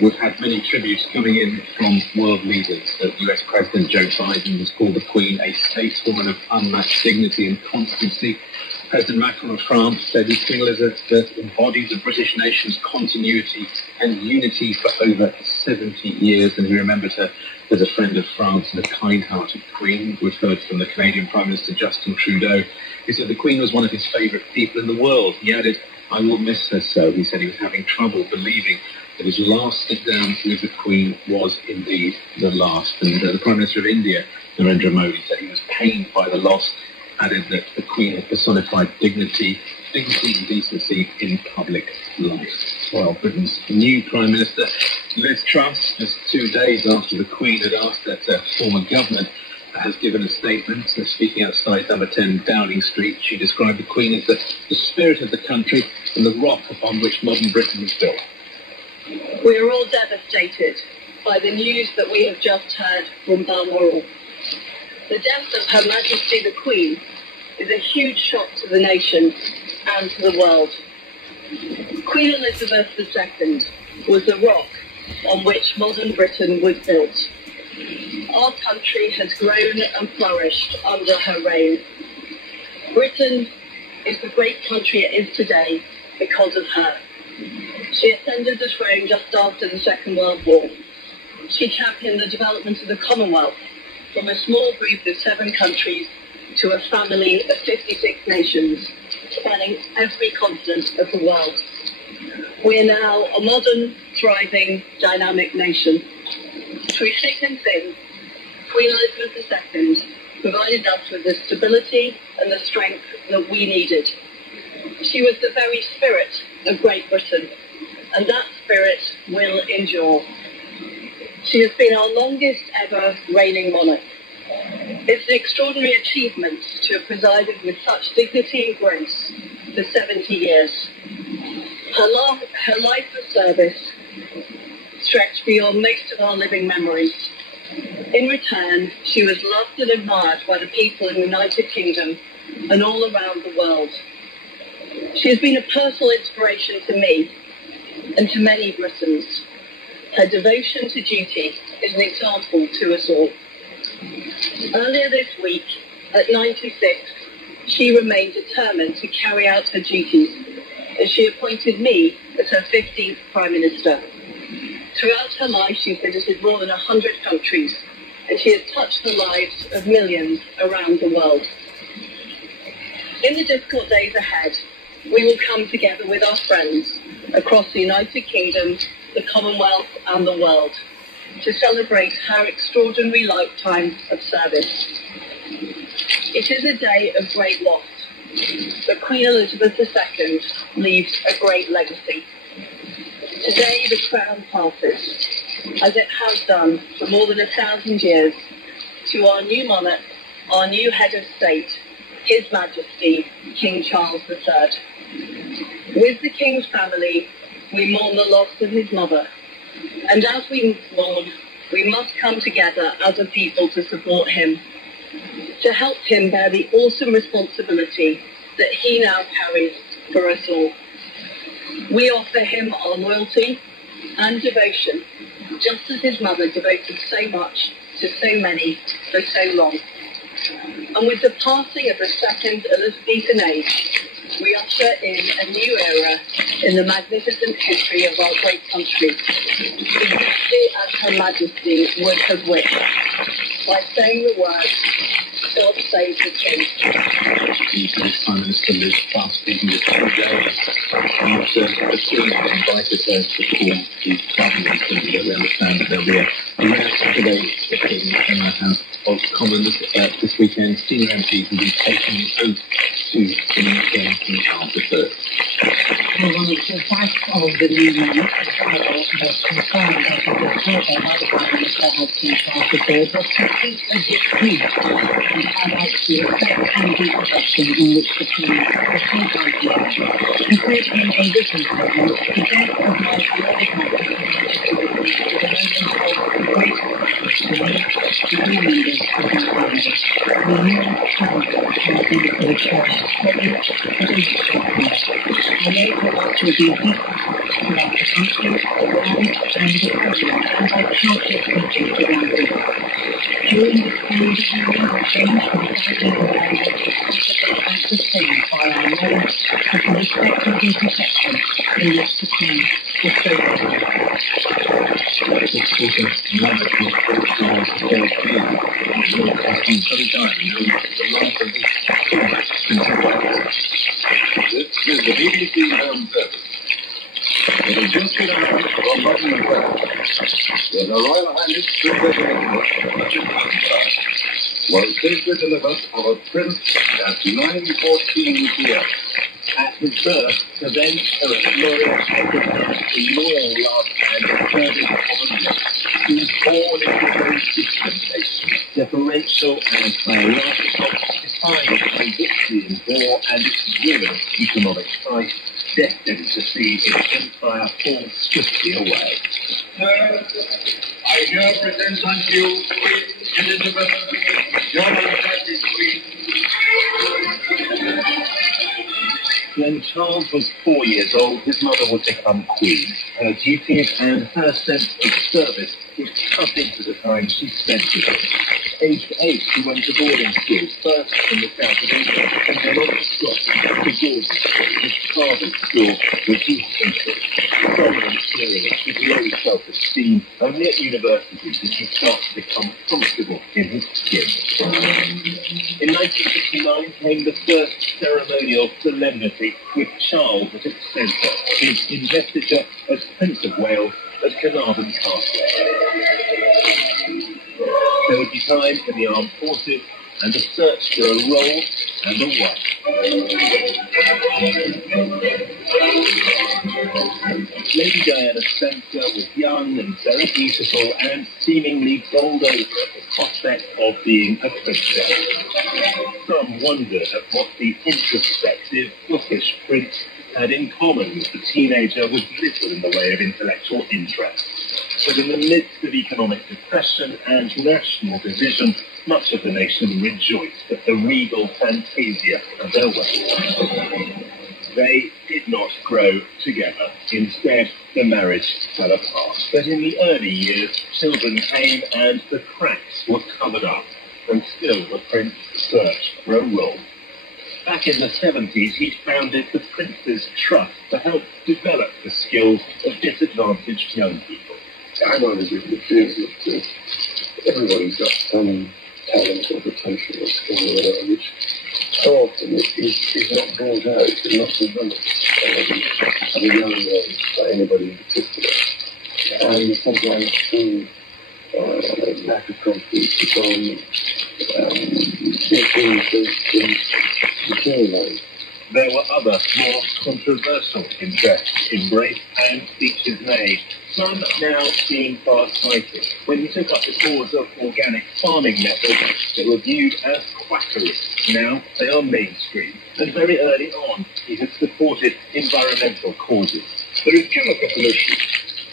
We've had many tributes coming in from world leaders. US President Joe Biden has called the Queen a safe woman of unmatched dignity and constancy. President Macron of France said that Queen Elizabeth embodied the British nation's continuity and unity for over 70 years, and he remembered her as a friend of France and a kind-hearted Queen. We've heard from the Canadian Prime Minister Justin Trudeau, who said the Queen was one of his favourite people in the world. He added, "I will miss her so." He said he was having trouble believing that his last sit down with the Queen was indeed the last. And the Prime Minister of India, Narendra Modi, said he was pained by the loss, added that the Queen had personified dignity and decency in public life. Well, Britain's new Prime Minister, Liz Truss, just 2 days after the Queen had asked that former government, has given a statement. Speaking outside number 10 Downing Street, she described the Queen as the spirit of the country and the rock upon which modern Britain was built. We are all devastated by the news that we have just heard from Balmoral. The death of Her Majesty the Queen is a huge shock to the nation and to the world. Queen Elizabeth II was the rock on which modern Britain was built. Our country has grown and flourished under her reign. Britain is the great country it is today because of her. She ascended the throne just after the Second World War. She championed the development of the Commonwealth from a small group of 7 countries to a family of 56 nations, spanning every continent of the world. We are now a modern, thriving, dynamic nation. Through thick and thin, Queen Elizabeth II provided us with the stability and the strength that we needed. She was the very spirit of Great Britain, and that spirit will endure. She has been our longest ever reigning monarch. It's an extraordinary achievement to have presided with such dignity and grace for 70 years. Her life of service stretched beyond most of our living memories. In return, she was loved and admired by the people in the United Kingdom and all around the world. She has been a personal inspiration to me and to many Britons. Her devotion to duty is an example to us all. Earlier this week, at 96, she remained determined to carry out her duties, and she appointed me as her 15th Prime Minister. Throughout her life, she visited more than 100 countries, and she has touched the lives of millions around the world. In the difficult days ahead, we will come together with our friends across the United Kingdom, the Commonwealth and the world to celebrate her extraordinary lifetime of service. It is a day of great loss, but Queen Elizabeth II leaves a great legacy. Today the crown passes, as it has done for more than 1,000 years, to our new monarch, our new head of state, His Majesty King Charles III. With the King's family, we mourn the loss of his mother, and as we mourn, we must come together as a people to support him, to help him bear the awesome responsibility that he now carries for us all. We offer him our loyalty and devotion, just as his mother devoted so much to so many for so long. And with the passing of the second Elizabethan age, we usher in a new era in the magnificent history of our great country, exactly as Her Majesty would have wished, by saying the words, "God save the King." The Prime Minister Liz Truss speaking to Trudeau after the Queen had invited her to form the cabinet, and we understand that there'll be a rare Saturday sitting in the House of Commons this weekend. Senior MPs will be taking an oath to King Charles III. Well, one of the facts of the new monarch was confirmed after the survey by the Prime Minister of King Charles III was complete a decree and highlights the respect and deep affection in which the King was sometimes loved. He said in a written statement, the death of my beloved mother was a moment of great sadness to me, to all members of my family. We mourn sadly the passing of a cherished friend, but a I lay her to be deeply throughout the country, the world, and the president, and by countless subjects around the world. During this period of time, the change from fighting the war and sustained by our knowledge of the respect and the protection in which the Queen was so valuable. This sort of magical Charles III has been so done, you know, the life of this is the BBC Home Service. It has just been announced from Buckingham Palace that the Royal Highness Princess Elizabeth was safely delivered of a prince at 9:14 p.m. At his birth, the then glorious loyal love and service of England. He was born into a very distant nation, deferential and hierarchical, defined by victory in war and its ruinous economic strife, destined to see its empire fall swiftly away. Sir, I here present unto you Queen Elizabeth, your Majesty's Queen. When Charles was 4 years old, his mother would become queen. Her duties and her sense of service was cut into the time she spent with him. Aged 8, he went to boarding school, first in the south of England, and then on to Scotland, to Gordon School, his father's school, which he hated. Prominent period, with low self-esteem, only at university did he start to become comfortable in his skin. In 1969 came the first ceremonial solemnity with Charles at its centre, his investiture as Prince of Wales at Carnarvon Castle. There would be time in the armed forces and a search for a role and a wife. Lady Diana Spencer was young and very beautiful and seemingly bowled over at the prospect of being a princess. Some wondered at what the introspective, bookish prince had in common with the teenager with little in the way of intellectual interest. But in the midst of economic depression and national division, much of the nation rejoiced at the regal fantasia of their wedding. They did not grow together. Instead, the marriage fell apart. But in the early years, children came and the cracks were covered up, and still the prince searched for a role. Back in the 70s, he founded the Prince's Trust to help develop the skills of disadvantaged young people. I'm always of the feeling that everybody's got some talent or potential or skill or whatever, which so often is not brought out and not developed at a young age by anybody in particular. And sometimes through lack of confidence upon these things materialize. There were other, more controversial interests embraced and speeches made. Some now seem far-sighted. When he took up the cause of organic farming methods, they were viewed as quackery. Now they are mainstream. And very early on, he had supported environmental causes. There is chemical pollution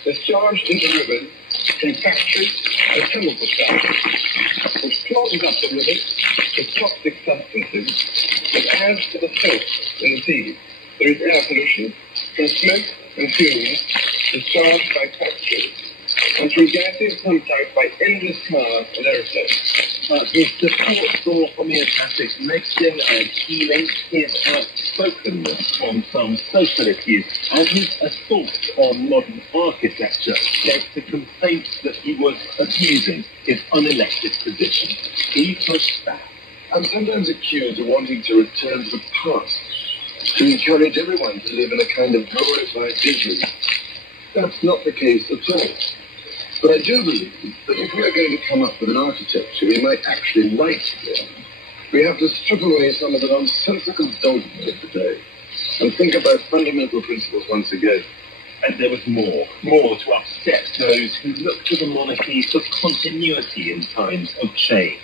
discharged into rivers from factories and chemical plants, which clogs up the rivers with toxic substances that adds to the filth in the sea. There is air pollution from smoke and fumes discharged by factories and through gases pumped out by endless cars and aeroplanes. But his support for homeopathic medicine and healing, his outspokenness on some social issues, and his assault on modern architecture led to complaints that he was abusing his unelected position. He pushed back. I'm sometimes accused of wanting to return to the past, to encourage everyone to live in a kind of glorified vision. That's not the case at all. But I do believe that if we are going to come up with an architecture we might actually like here, We have to strip away some of the nonsensical dogma of the day and think about fundamental principles once again. And there was more to upset those who looked to the monarchy for continuity in times of change.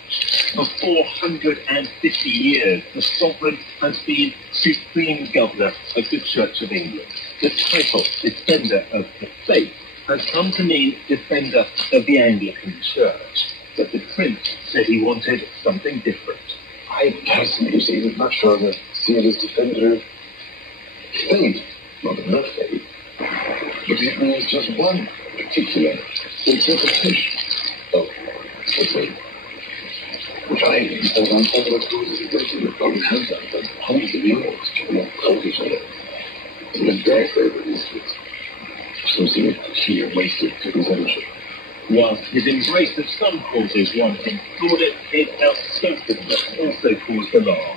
For 450 years, the sovereign has been supreme governor of the Church of England. The title, Defender of the Faith, has come to mean Defender of the Anglican Church. But the Prince said he wanted something different. I personally would much rather see it as Defender of Faith, not of the faith. But it means just one particular interpretation of the faith, which I think that I'm all of those that God has done for hundreds of years to not hold each other. And their favourite is associated with sheer wasted citizenship. Whilst his embrace of some causes once included, his outspokenness also caused alarm.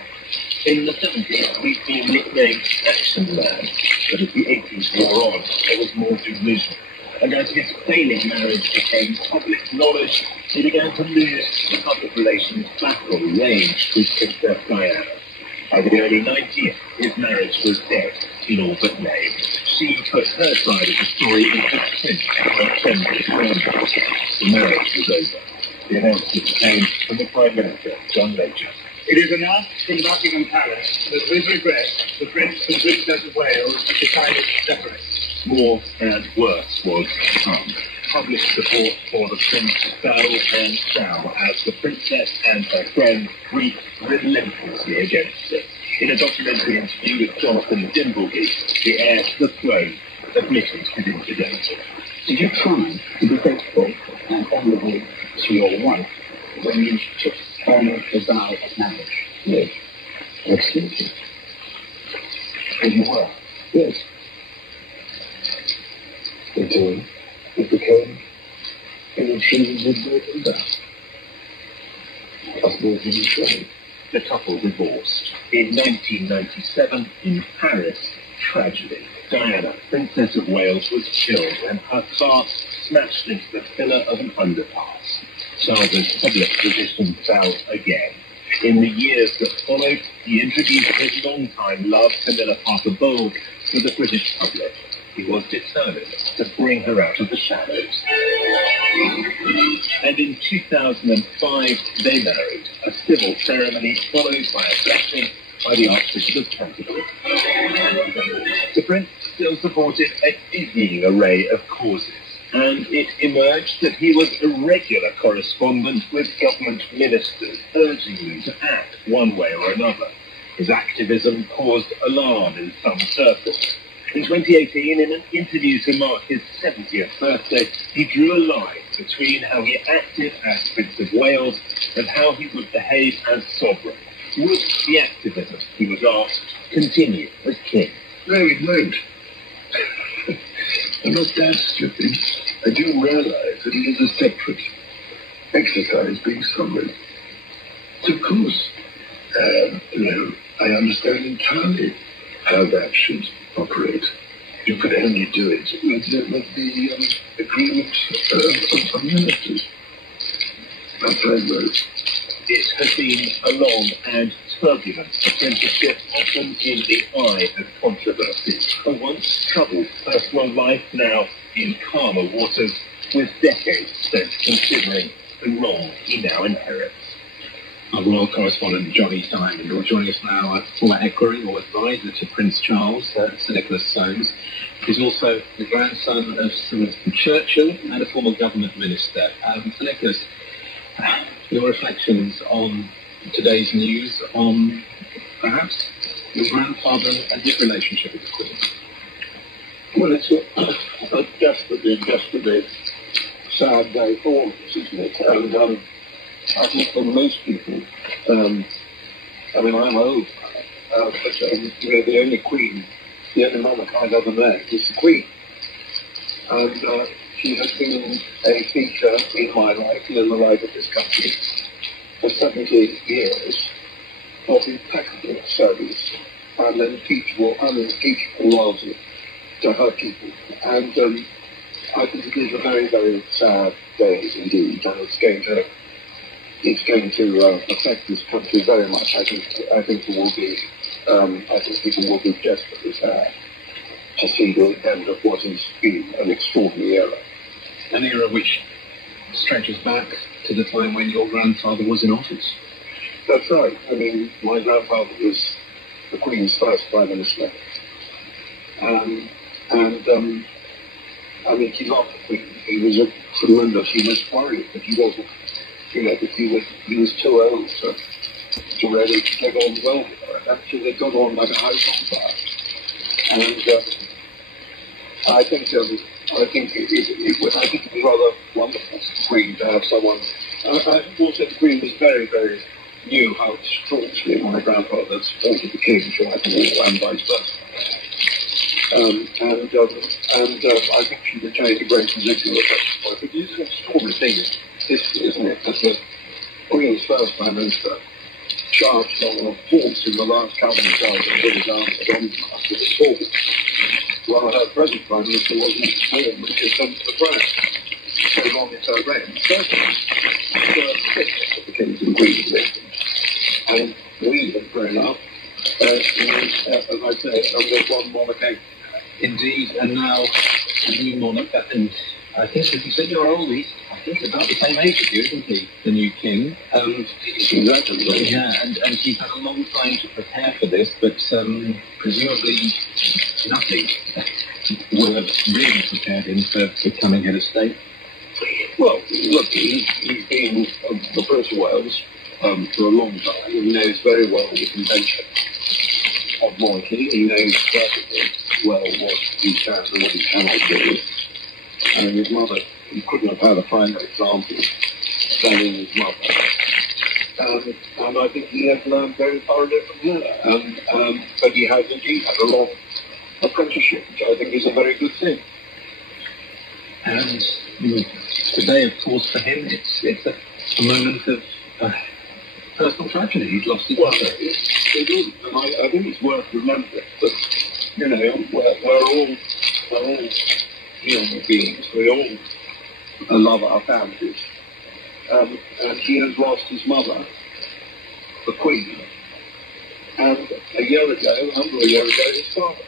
In the 70s, he'd been nicknamed Action Man, but as the 80s wore on, there was more derision. And as his failing marriage became public knowledge, he began to lose the public relations battle raged with Princess Diana. By the early 90s, his marriage was dead in all but name. She put her side of the story into print on Sunday. The marriage was over. The announcement came from the Prime Minister, John Major. It is announced from Buckingham Palace that with regret, the Prince and Princess of Wales have decided to separate. More and worse was to come. Public support for the Prince fell and fell as the Princess and her friend breathed relentlessly against it. In a documentary interview with Jonathan Dimbleby, the heir to the throne admitted his infidelity. Did you prove to be faithful and honourable to your wife when you took on the vow of marriage? Yes, absolutely. And you were? Yes. Until it became an intrusive vow. Possible to be shown. The couple divorced. In 1997, in Paris, tragedy. Diana, Princess of Wales, was killed when her car smashed into the pillar of an underpass. Charles's public position fell again. In the years that followed, he introduced his longtime love, Camilla Parker Bowles, to the British public. He was determined to bring her out of the shadows. And in 2005, they married, a civil ceremony followed by a blessing by the Archbishop of Canterbury. The Prince still supported a dizzying array of causes, and it emerged that he was a regular correspondent with government ministers, urging them to act one way or another. His activism caused alarm in some circles. In 2018, in an interview to mark his 70th birthday, he drew a line between how he acted as Prince of Wales and how he would behave as sovereign. Would the activism, he was asked, continue as king? No, it won't. I'm not that stupid. I do realise that it is a separate exercise being sovereign. Of course, I understand entirely how that should operate. You could only do it with the agreement of ministers. That's how it works. It has been a long and turbulent apprenticeship, often in the eye of controversy. A once troubled personal life, now in calmer waters, with decades spent considering the role he now inherits. Our royal correspondent Johnny Diamond, or joining us now, a former equerry or advisor to Prince Charles, Sir Nicholas Soames, is also the grandson of Sir Winston Churchill and a former government minister. Sir Nicholas, your reflections on today's news, on perhaps your grandfather and his relationship with the Queen? Well, it's a desperately sad day for all of us, isn't it? And I think for most people, I'm old, but the only queen, the only monarch I've ever met is the Queen. And she has been a feature in my life and in the life of this country for 70 years of impeccable service and unimpeachable loyalty to her people. And I think it is a very, very sad day indeed, and it's going to it's going to affect this country very much. I think there will be, I think people will be desperately sad to see the end of what has been an extraordinary era. An era which stretches back to the time when your grandfather was in office. That's right. I mean, my grandfather was the Queen's first Prime Minister. I mean, he loved the Queen. He was a tremendous, he was worried that he wasn't, that he was too old to really get on well with her. And actually, they got on like a house on fire. And I think it was rather wonderful for the Queen to have someone. I think also the Queen was very, very knew how strongly my grandfather supported the King throughout the war and vice versa. I think she retained a great position at that point. But it's an extraordinary thing in history, isn't it? That the Queen's first Prime Minister charged on a horse in the last cavalry charge and put his arms on after the fall, while her present Prime Minister wasn't informed that she had come to the throne. So long as her reign. Certainly, the sickness of the Kings and Queens lived. And we have grown up, as I say, under one monarchy. Indeed, and now a new monarch, and I think, as you said, you're old, he's, I think, about the same age as you, isn't he, the new king? Exactly. Yeah, and he's had a long time to prepare for this, but presumably nothing will have really prepared him for becoming head of state. Well, look, he's been the Prince of Wales for a long time. He knows very well the convention of monarchy. He knows perfectly well what he can and what he cannot do. And his mother, he couldn't have had a finer example than in his mother. And I think he has learned very thoroughly from her. But he has indeed had a long apprenticeship, which I think is a very good thing. And today, of course, for him, it's a moment of personal tragedy. He's lost his mother. It is, and I think it's worth remembering that, we're all human beings. We all love our families. And he has lost his mother, the Queen, and under a year ago, his father.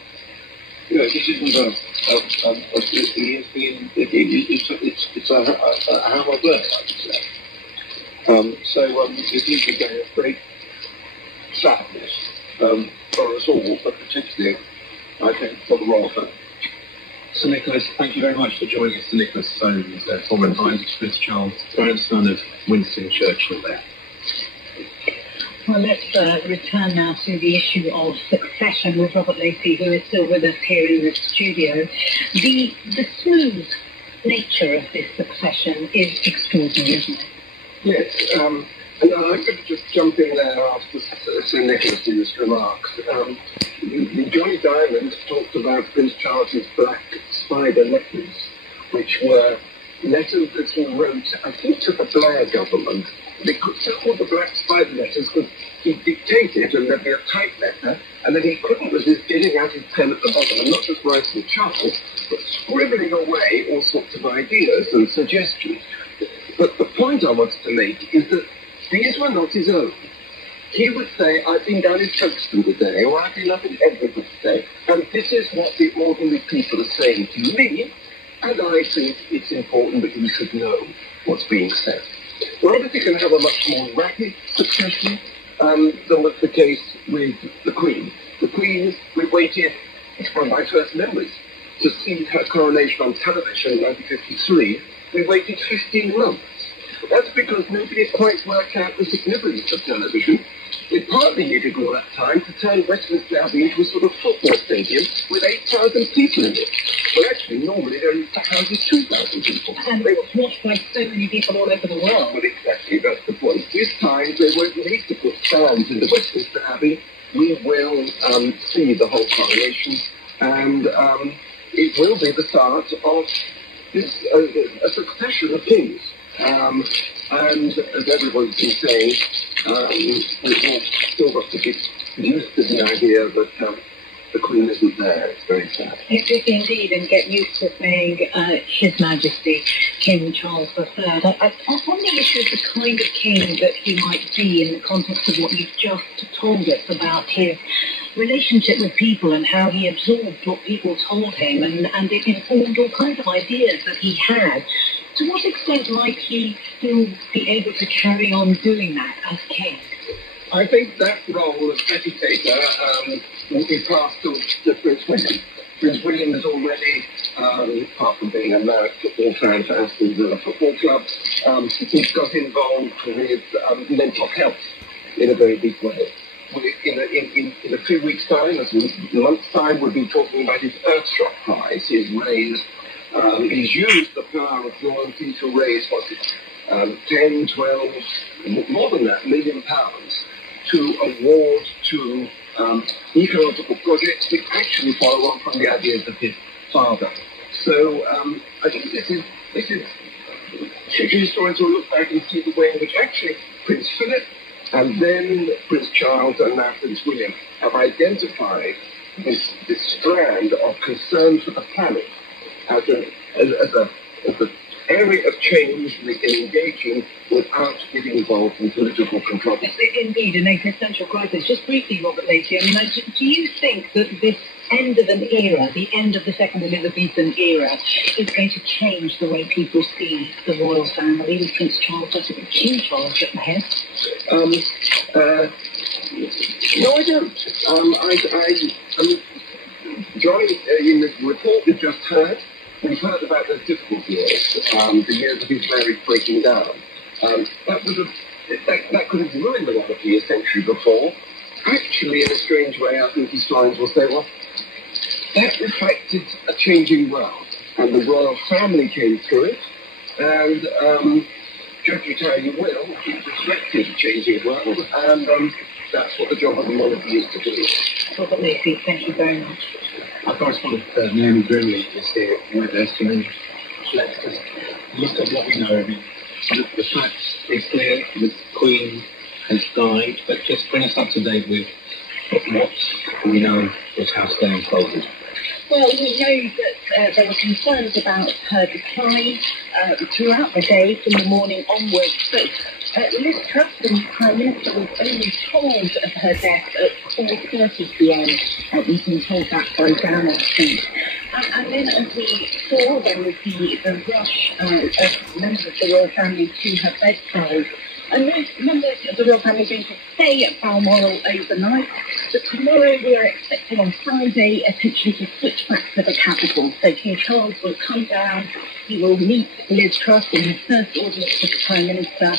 This isn't he has been, it's a hammer bird, I would say. So it is a day of great sadness for us all, but particularly, I think, for the royal family. Sir Nicholas, thank you very much for joining us. Sir Nicholas Soames, former advisor to Prince Charles, grandson of Winston Churchill there. Well, let's return now to the issue of succession with Robert Lacey, who is still with us here in the studio. The smooth nature of this succession is extraordinary, isn't it? Yes, and I'm going to just jump in there after Sir Nicholas's remarks. Johnny Diamond talked about Prince Charles's black spider letters, which were letters that he wrote, I think, to the Blair government. They could call the black spider letters because he dictated and there'd be a type letter, and then he couldn't resist getting out his pen at the bottom and not just writing Charles, but scribbling away all sorts of ideas and suggestions. But the point I wanted to make is that these were not his own. He would say, I've been down in Folkestone today, or I've been up in Edinburgh today, and this is what the ordinary people are saying to me, and I think it's important that you should know what's being said. We're obviously going to have a much more rapid succession than was the case with the Queen. The Queen, we waited, it's one of my first memories, to see her coronation on television in 1953. We waited 15 months. That's because nobody quite worked out the significance of television. We partly needed all that time to turn Westminster Abbey into a sort of football stadium with 8,000 people in it. Well, actually, normally there used to house 2,000 people. And they were watched by so many people all over the world. Well, exactly, that's the point. This time, they won't need to put fans into Westminster Abbey. We will see the whole coronation, and it will be the start of this, a succession of kings. And as everyone's been saying, we've all still got to get used to the idea that the Queen isn't there. It's very sad. Indeed, and get used to saying His Majesty King Charles III. On the issue of the kind of king that he might be in the context of what you've just told us about his relationship with people and how he absorbed what people told him and it informed all kinds of ideas that he had, to what extent might he still be able to carry on doing that as king? I think that role of agitator will be passed to Prince William. Prince William has already, apart from being a mad football fan for Aston Villa Football Club, he's got involved with mental health in a very big way. In a few weeks' time, a month's time, we'll be talking about his Earthshot Prize. He's used the power of royalty to raise, 10, 12, more than that, £1 million to award to ecological projects which actually follow on from the ideas of his father. So I think this is future historians will look back and see the way in which actually Prince Philip and then Prince Charles and now Prince William have identified this strand of concern for the planet as an area of change we can engage in without getting involved in political controversy. Indeed, an existential crisis. Just briefly, Robert Lacey, do you think that this end of an era, the end of the Second Elizabethan era, is going to change the way people see the royal family with Prince Charles, possibly King Charles at the head? No, I don't. Johnny, in the report we've just heard, we've heard about those difficult years, the years of his marriage breaking down. That could have ruined the monarchy a century before. Actually, in a strange way, I think historians will say, well, that reflected a changing world, and the royal family came through it, and judge it how you will, it reflected a changing world, and that's what the job of the monarchy is to do. Robert Lacey, thank you very much. Our correspondent Naomi Grimley is here with us, and let's just look at what we know. I mean, the facts is clear, the Queen has died, but just bring us up to date with what we know was how stay unfolded. Well, we know that there were concerns about her decline throughout the day, from the morning onwards, but Liz Truss, the Prime Minister, was only told of her death at 4:30 p.m. We've been told that by Downing Street. And then, as we saw, there was the rush of members of the royal family to her bedside. And those members of the royal family are going to stay at Balmoral overnight, but tomorrow we are expecting on Friday essentially to switch back to the capital. So King Charles will come down, he will meet Liz Truss in his first audience with the Prime Minister,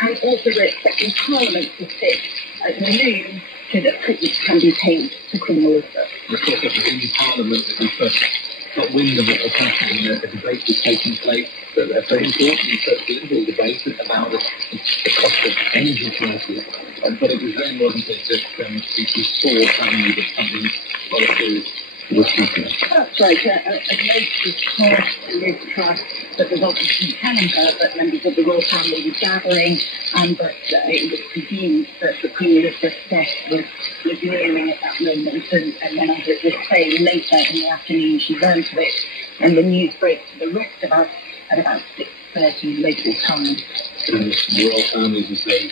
and also we're expecting Parliament to sit at noon so that tribute can be paid to Queen Elizabeth. Of course, it was in Parliament that we first got wind of what was happening. A debate was taking place, a very important political debate about the cost of energy prices. But it was then, wasn't it, that we saw suddenly that something rather serious was happening. That's right. A note was passed to Liz Truss that was obviously telling her that members of the royal family were gathering, and that it was presumed that the Queen Elizabeth's death was nearing at that moment. And then, as it was saying, later in the afternoon she learned of it, and the news broke to the rest of us at about 6:30 local time. And the royal families, as they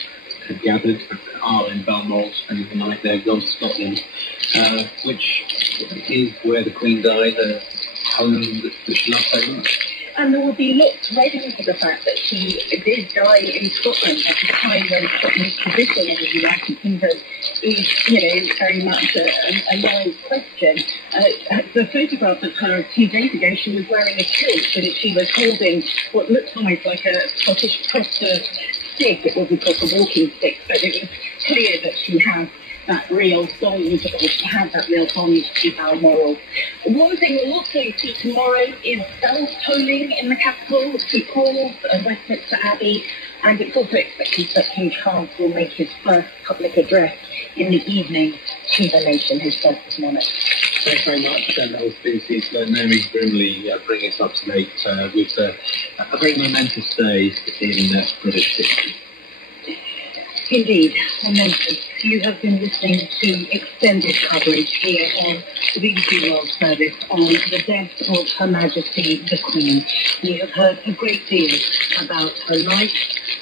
had gathered, are in Balmoral, spending the night there, gone to Scotland, which is where the Queen died, a home that she loved so much. And there will be lots read into the fact that she did die in Scotland at a time when Scotland's position in the United Kingdom is, very much a live question. The photograph of her 2 days ago, she was wearing a kilt, and she was holding what looked almost like a Scottish Prosper stick. It wasn't just a walking stick, but it was clear that she had that real bond, or she had that real bond to Balmoral. One thing we'll also see tomorrow is bells tolling in the capital, St Paul's, Westminster Abbey, and it's also expected that King Charles will make his first public address in the evening to the nation, his first as monarch. Thanks very much, and that was BBC's Naomi Grimley bringing us up to date with a very momentous day in British history. Indeed, momentous. You have been listening to extended coverage here on the BBC World Service on the death of Her Majesty the Queen. We have heard a great deal about her life,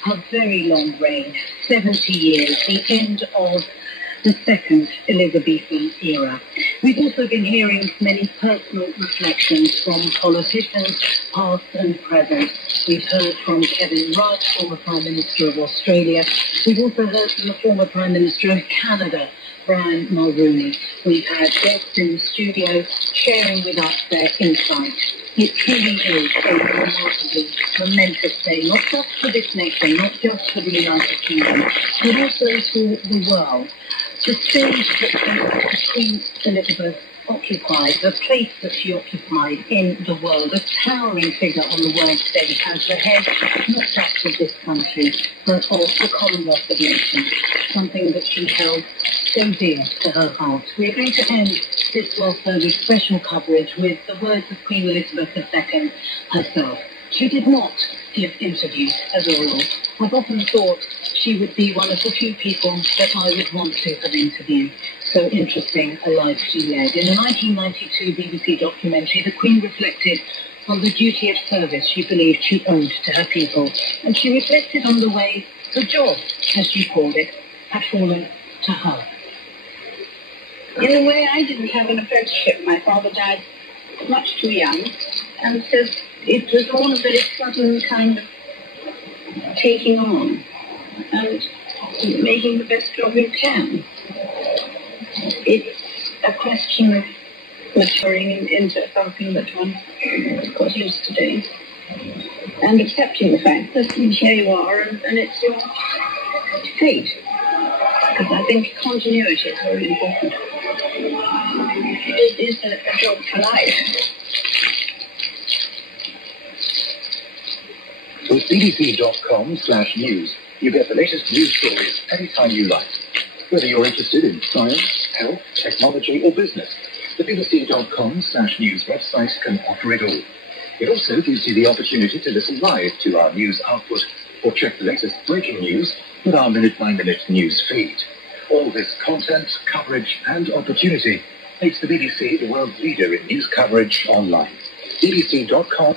her very long reign, 70 years, the end of the second Elizabethan era. We've also been hearing many personal reflections from politicians, past and present. We've heard from Kevin Rudd, former Prime Minister of Australia. We've also heard from the former Prime Minister of Canada, Brian Mulroney. We've had guests in the studio sharing with us their insight. It truly is a remarkably momentous day, not just for this nation, not just for the United Kingdom, but also for the world. The stage that Queen Elizabeth occupied, the place that she occupied in the world, a towering figure on the world stage as the head not just of this country, but of the Commonwealth of Nations, something that she held so dear to her heart. We're going to end this World Service special coverage with the words of Queen Elizabeth II herself. She did not give interviews as a rule. I've often thought she would be one of the few people that I would want to have interviewed. So interesting a life she led. In the 1992 BBC documentary, the Queen reflected on the duty of service she believed she owed to her people. And she reflected on the way the job, as she called it, had fallen to her. In a way, I didn't have an apprenticeship. My father died much too young, and so it was all a very sudden kind of taking on and making the best job you can. It's a question of maturing into something that one got used to doing and accepting the fact that here you are and it's your fate. Because I think continuity is very important. It is a job for life. With bbc.com/news, you get the latest news stories anytime you like. Whether you're interested in science, health, technology, or business, the bbc.com/news website can offer it all. It also gives you the opportunity to listen live to our news output or check the latest breaking news with our minute-by-minute news feed. All this content, coverage, and opportunity makes the BBC the world leader in news coverage online. bbc.com